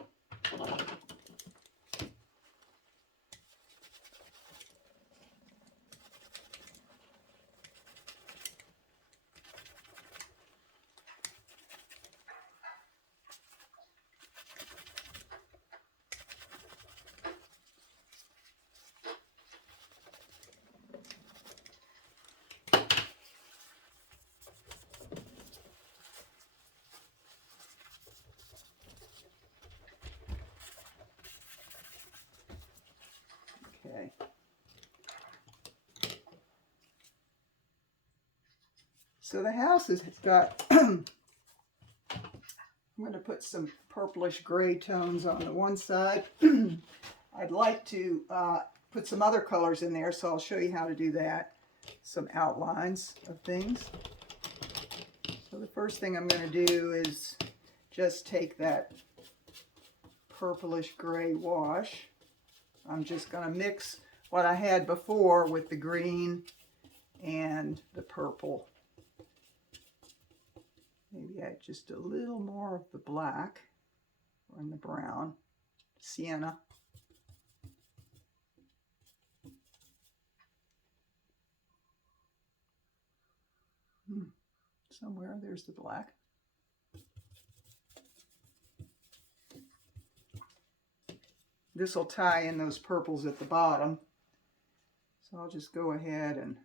Okay. So the house has got, I'm going to put some purplish gray tones on the one side. I'd like to put some other colors in there, so I'll show you how to do that. Some outlines of things. So the first thing I'm going to do is just take that purplish gray wash. I'm just going to mix what I had before with the green and the purple. Maybe add just a little more of the black or in the brown, sienna. Somewhere there's the black. This will tie in those purples at the bottom. So I'll just go ahead and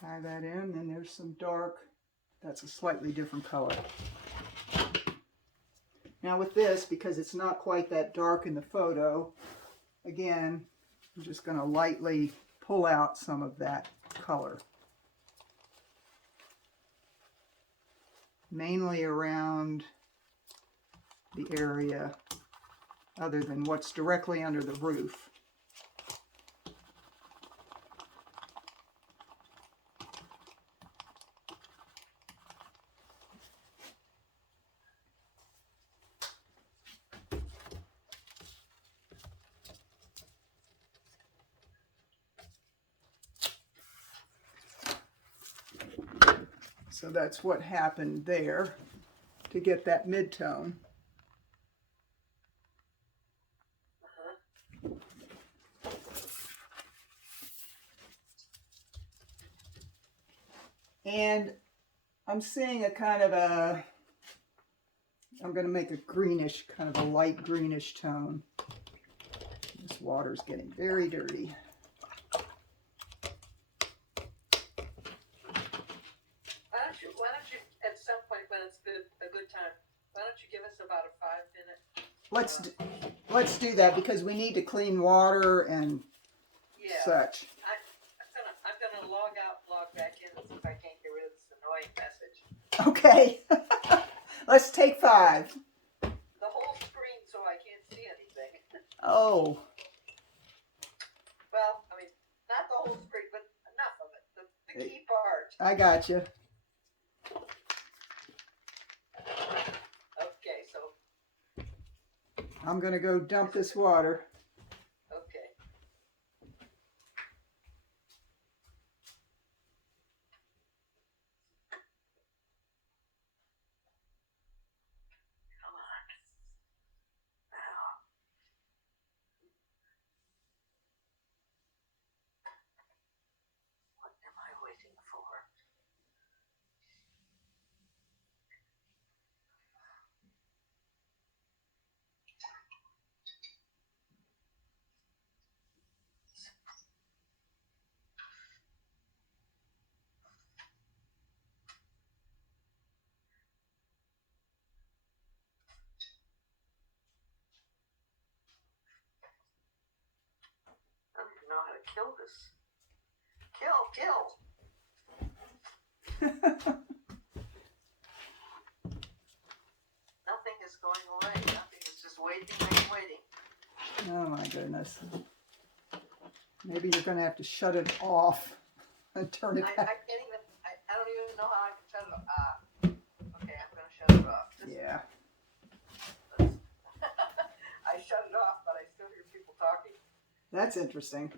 tie that in. Then there's some dark, that's a slightly different color. Now with this, because it's not quite that dark in the photo, again, I'm just going to lightly pull out some of that color. Mainly around the area other than what's directly under the roof. So that's what happened there to get that mid-tone. And I'm seeing a kind of a, I'm going to make a greenish, kind of a light greenish tone. This water's getting very dirty. us about a 5-minute. Let's do that because we need to clean water and Yeah. such. I'm gonna log out, log back in, and see if I can't get rid of this annoying message. Okay. Let's take 5. The whole screen, so I can't see anything. Oh. Well, I mean, not the whole screen, but enough of it. The key part. I got you. Okay, so I'm gonna go dump this water. okay. Come on. Now. What am I waiting for? I don't even know how to kill this. Kill! Nothing is going away. Nothing is just waiting. Oh my goodness. Maybe you're gonna have to shut it off and turn it I back. can't even, I don't even know how I can shut it off. Okay, I'm gonna shut it off. Yeah. I shut it off, but I still hear people talking. That's interesting.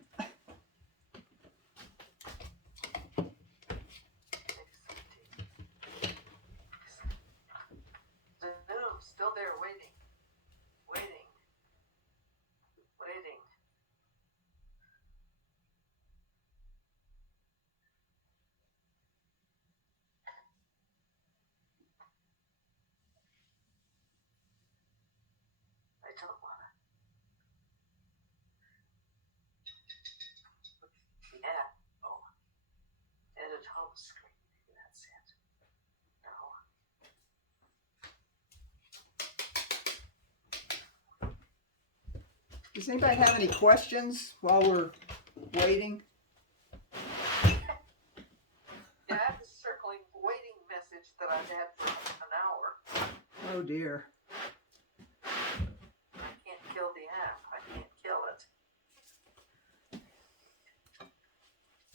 No, still there, waiting. I don't wanna. Yeah. Oh. Edit home screen. Maybe that's it. No. Does anybody have any questions while we're waiting? Yeah, I have this circling waiting message that I've had for an hour. Oh dear. I can't kill the app. I can't kill it.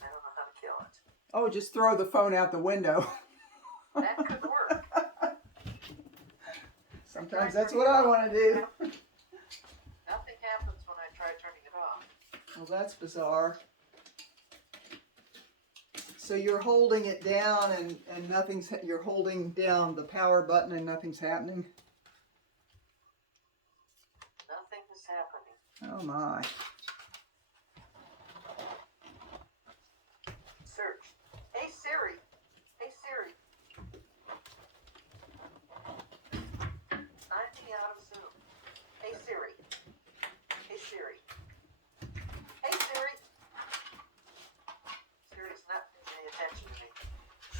I don't know how to kill it. Oh, just throw the phone out the window. That could work. Sometimes that's what I want to do. Nothing happens when I try turning it off. Well, that's bizarre. So you're holding it down and nothing's, you're holding down the power button and nothing's happening? Nothing is happening. Oh my. Search. Hey Siri. Sign me out of Zoom. Hey Siri. Siri's not paying attention to me.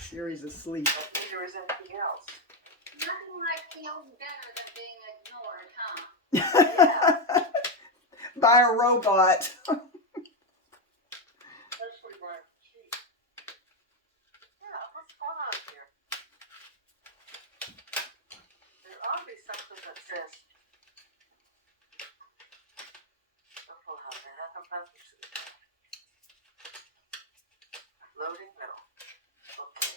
Siri's asleep. But neither is anything else. Nothing like feeling better than being ignored, huh? Yeah. By a robot. Especially by cheese. Yeah, what's going on here? There ought to be something that says. Loading? No. Okay.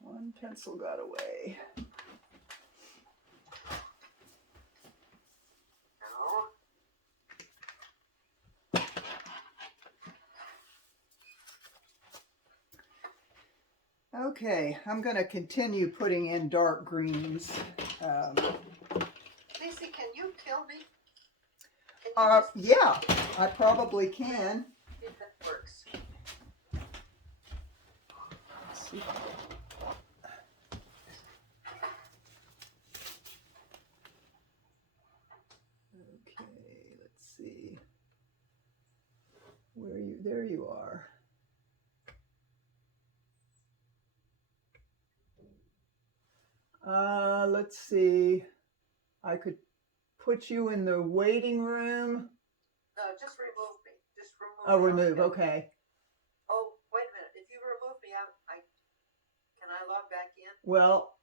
One pencil got away. No. Okay, I'm going to continue putting in dark greens. Lacey, can you kill me? Can you just Yeah, I probably can. see if that works? Let's see. Okay, let's see. Where are you? There you are. Let's see. I could put you in the waiting room. No, just remove me. Just remove Oh, me remove. altogether. Okay. Oh, wait a minute. If you remove me, can I log back in? Well,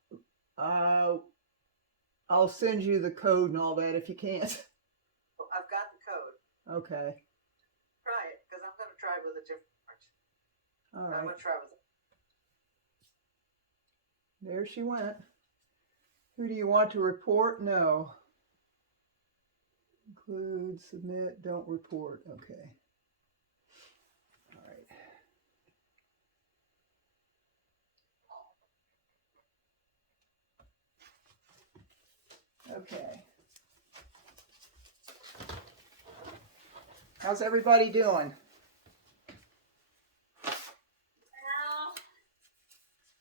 I'll send you the code and all that if you can't. Well, I've got the code. Okay. Try it, because I'm going to try with a different. All I'm right. going to try with it. There she went. Who do you want to report? No. Include, submit, don't report. Okay. All right. Okay. How's everybody doing? Well,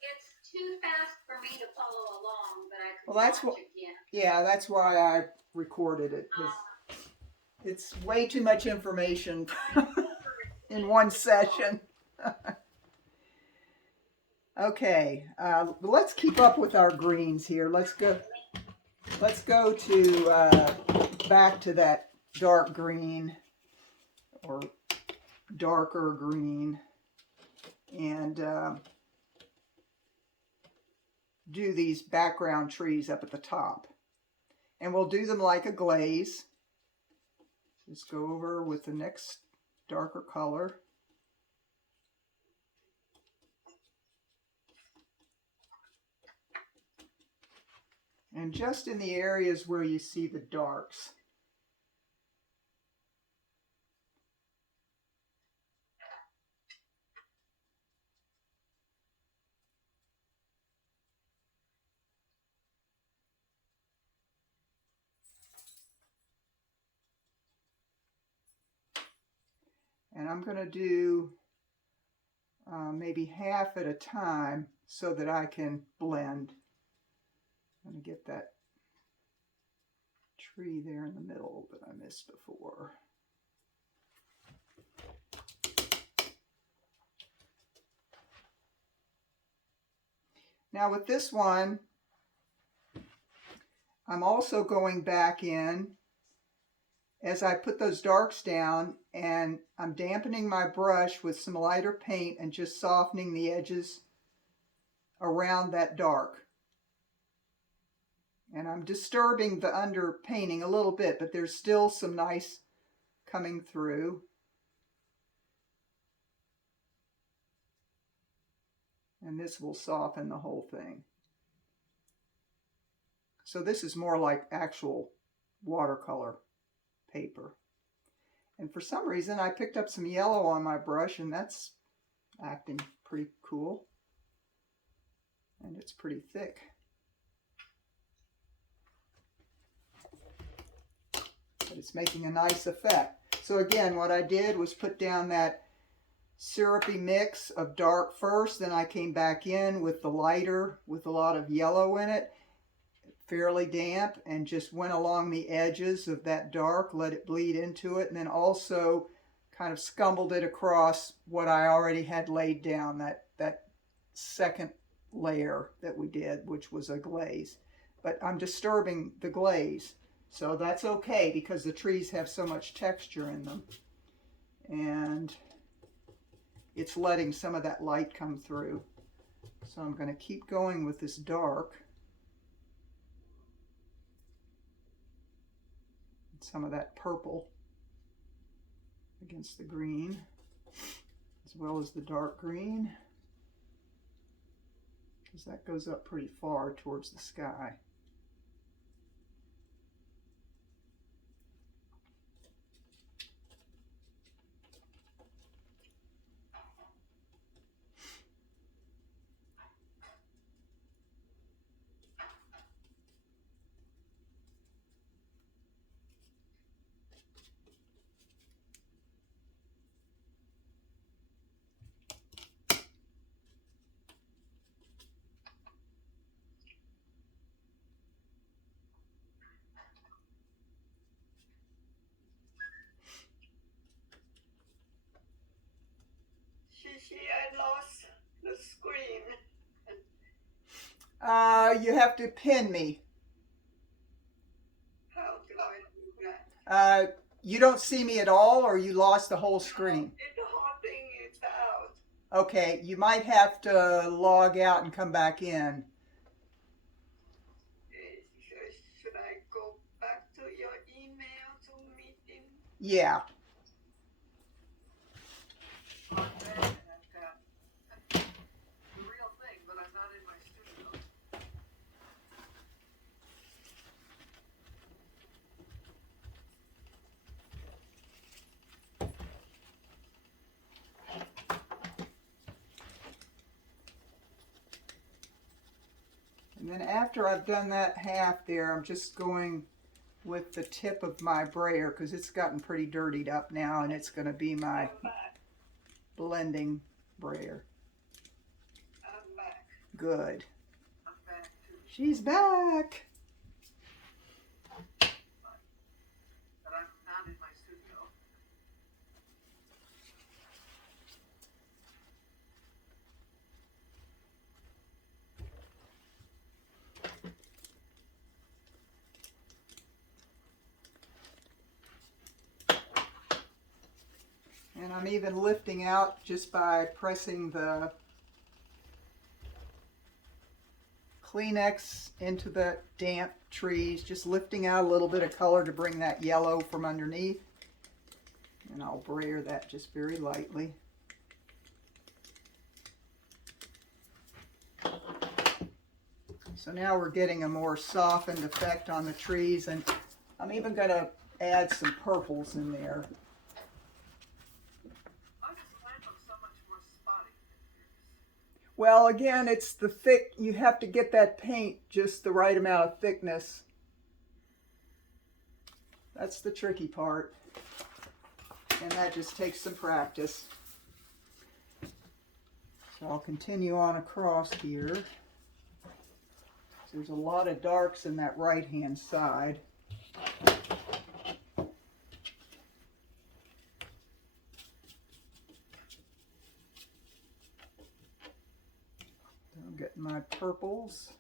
it's too fast for me to follow along, but I could Well, that's watch what. again. Yeah, that's why I recorded it, because it's way too much information in one session. Okay, let's keep up with our greens here. Let's go to back to that dark green or darker green, and do these background trees up at the top. And we'll do them like a glaze. Just go over with the next darker color. And just in the areas where you see the darks. And I'm going to do maybe half at a time so that I can blend. I'm going to get that tree there in the middle that I missed before. Now with this one, I'm also going back in as I put those darks down, and I'm dampening my brush with some lighter paint and just softening the edges around that dark. And I'm disturbing the underpainting a little bit, but there's still some nice coming through. And this will soften the whole thing. So this is more like actual watercolor paper. And for some reason I picked up some yellow on my brush, and that's acting pretty cool. And it's pretty thick. But it's making a nice effect. So again, what I did was put down that syrupy mix of dark first, then I came back in with the lighter with a lot of yellow in it, fairly damp, and just went along the edges of that dark, let it bleed into it, and then also kind of scumbled it across what I already had laid down, that second layer that we did, which was a glaze. But I'm disturbing the glaze, so that's okay because the trees have so much texture in them. And it's letting some of that light come through. So I'm going to keep going with this dark. Some of that purple against the green, as well as the dark green, because that goes up pretty far towards the sky. I lost the screen. You have to pin me. How do I do that? You don't see me at all, or you lost the whole screen? The whole thing is out. Okay, you might have to log out and come back in. Should I go back to your email Zoom meeting? Yeah. I'm back and I've got the real thing, but I'm not in my studio. And then after I've done that half there, I'm just going with the tip of my brayer because it's gotten pretty dirtied up now, and it's going to be my I'm back. blending brayer. I'm back. Good. I'm back too, She's back. but I'm not in my studio. And I'm even lifting out just by pressing the Kleenex into the damp trees, just lifting out a little bit of color to bring that yellow from underneath. And I'll brayer that just very lightly. So now we're getting a more softened effect on the trees, and I'm even going to add some purples in there. Why does the lamp look so much more spotty than yours? Well, again, it's the thick, you have to get that paint just the right amount of thickness. That's the tricky part. And that just takes some practice. So I'll continue on across here. There's a lot of darks in that right-hand side. I'm getting my purples.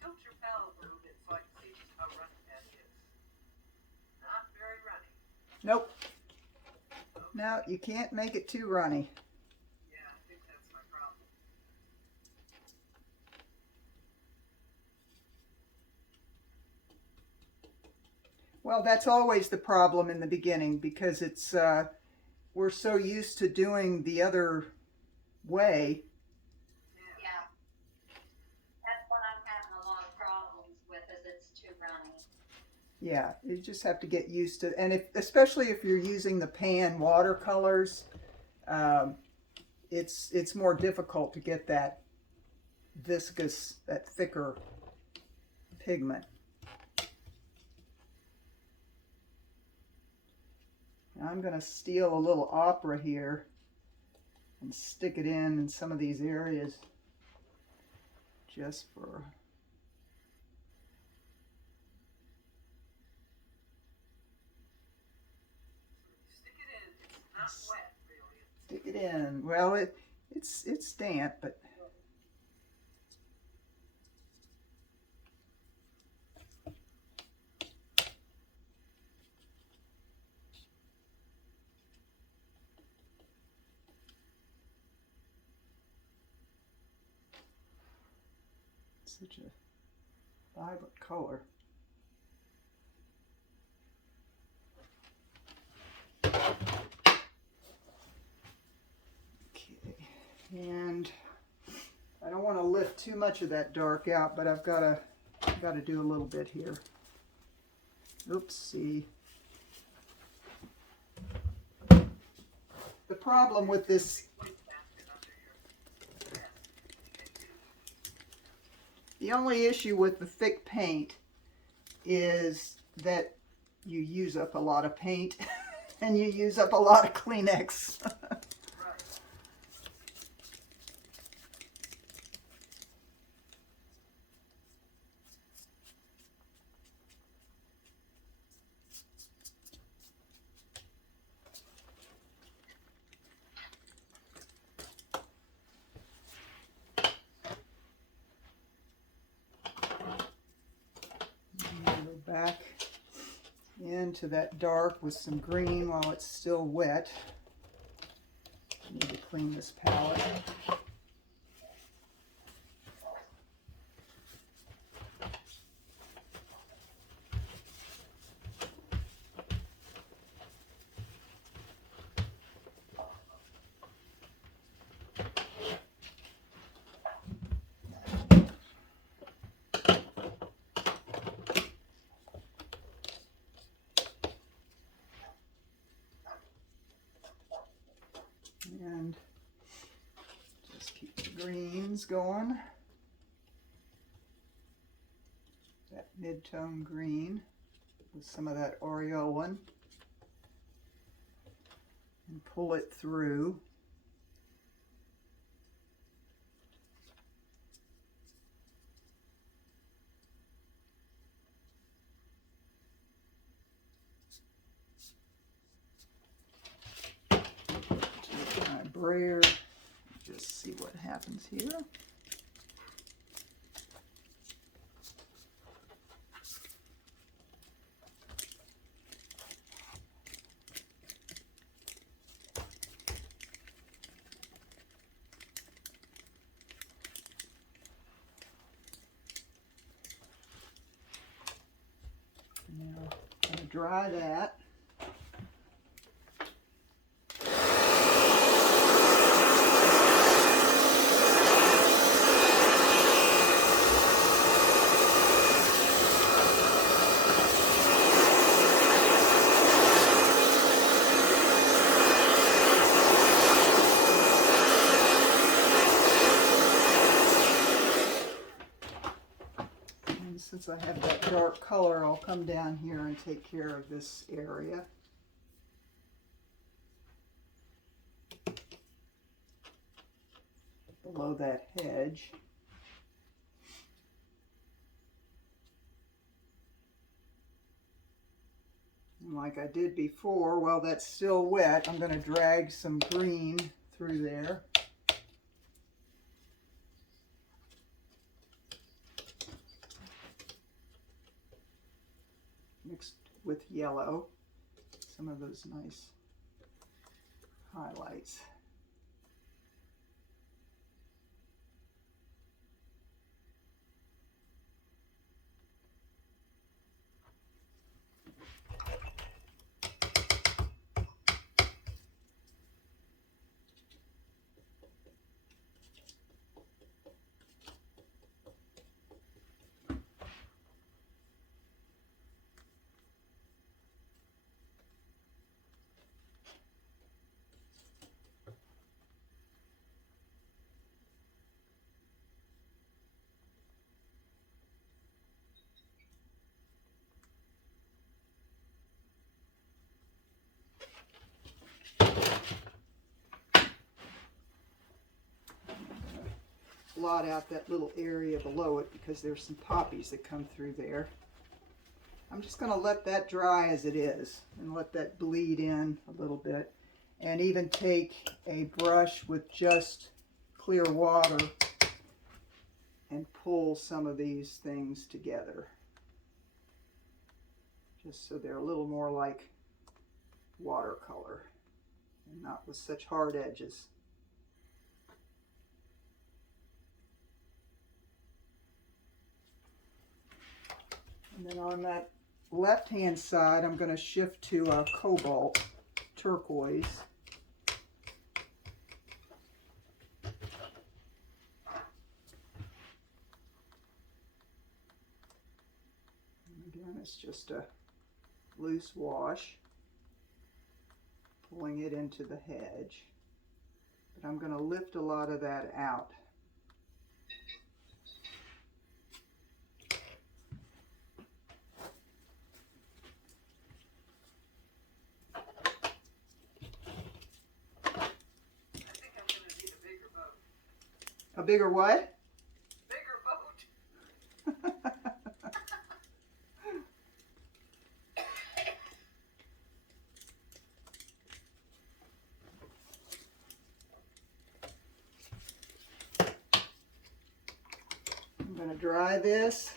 Tilt your palette a little bit so I can see just how runny that is. Not very runny. Nope. No, you can't make it too runny. Yeah, I think that's my problem. Well, that's always the problem in the beginning because it's we're so used to doing the other way. Yeah. That's what I'm having a lot of problems with, is it's too runny. Yeah, you just have to get used to, and especially if you're using the pan watercolors, it's more difficult to get that viscous, that thicker pigment. Now I'm going to steal a little opera here and stick it in some of these areas just for... Stick it in. It's not wet, really. Stick it in. Well, it's damp, but it's such a vibrant color. Okay, and I don't want to lift too much of that dark out, but I've got to do a little bit here. Oopsie. The problem with this, the only issue with the thick paint is that you use up a lot of paint and you use up a lot of Kleenex. back into that dark with some green while it's still wet. I need to clean this palette. And just keep the greens going. That mid-tone green with some of that aureolin. And pull it through. Take my brayer. Just see what happens here. Now I'm going to dry that. Since I have that dark color, I'll come down here and take care of this area. Below that hedge. And like I did before, while that's still wet, I'm going to drag some green through there. Mixed with yellow, some of those nice highlights. Blot out that little area below it because there's some poppies that come through there. I'm just going to let that dry as it is and let that bleed in a little bit, and even take a brush with just clear water and pull some of these things together just so they're a little more like watercolor and not with such hard edges. And then on that left-hand side, I'm going to shift to a cobalt turquoise. And again, it's just a loose wash, pulling it into the hedge. But I'm going to lift a lot of that out. A bigger what? Bigger boat. I'm going to dry this.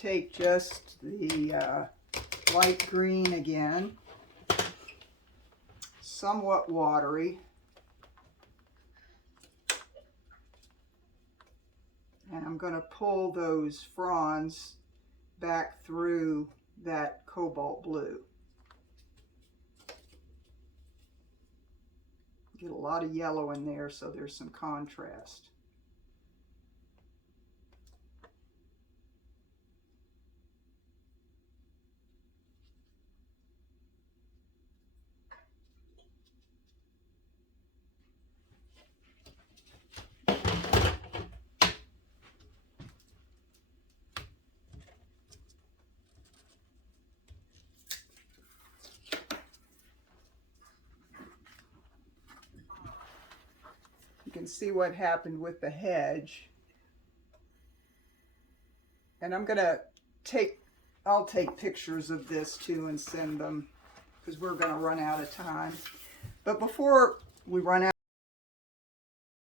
take just the light green again, somewhat watery. And I'm going to pull those fronds back through that cobalt blue. Get a lot of yellow in there, so there's some contrast. You can see what happened with the hedge. And I'm gonna I'll take pictures of this too and send them, because we're gonna run out of time. But before we run out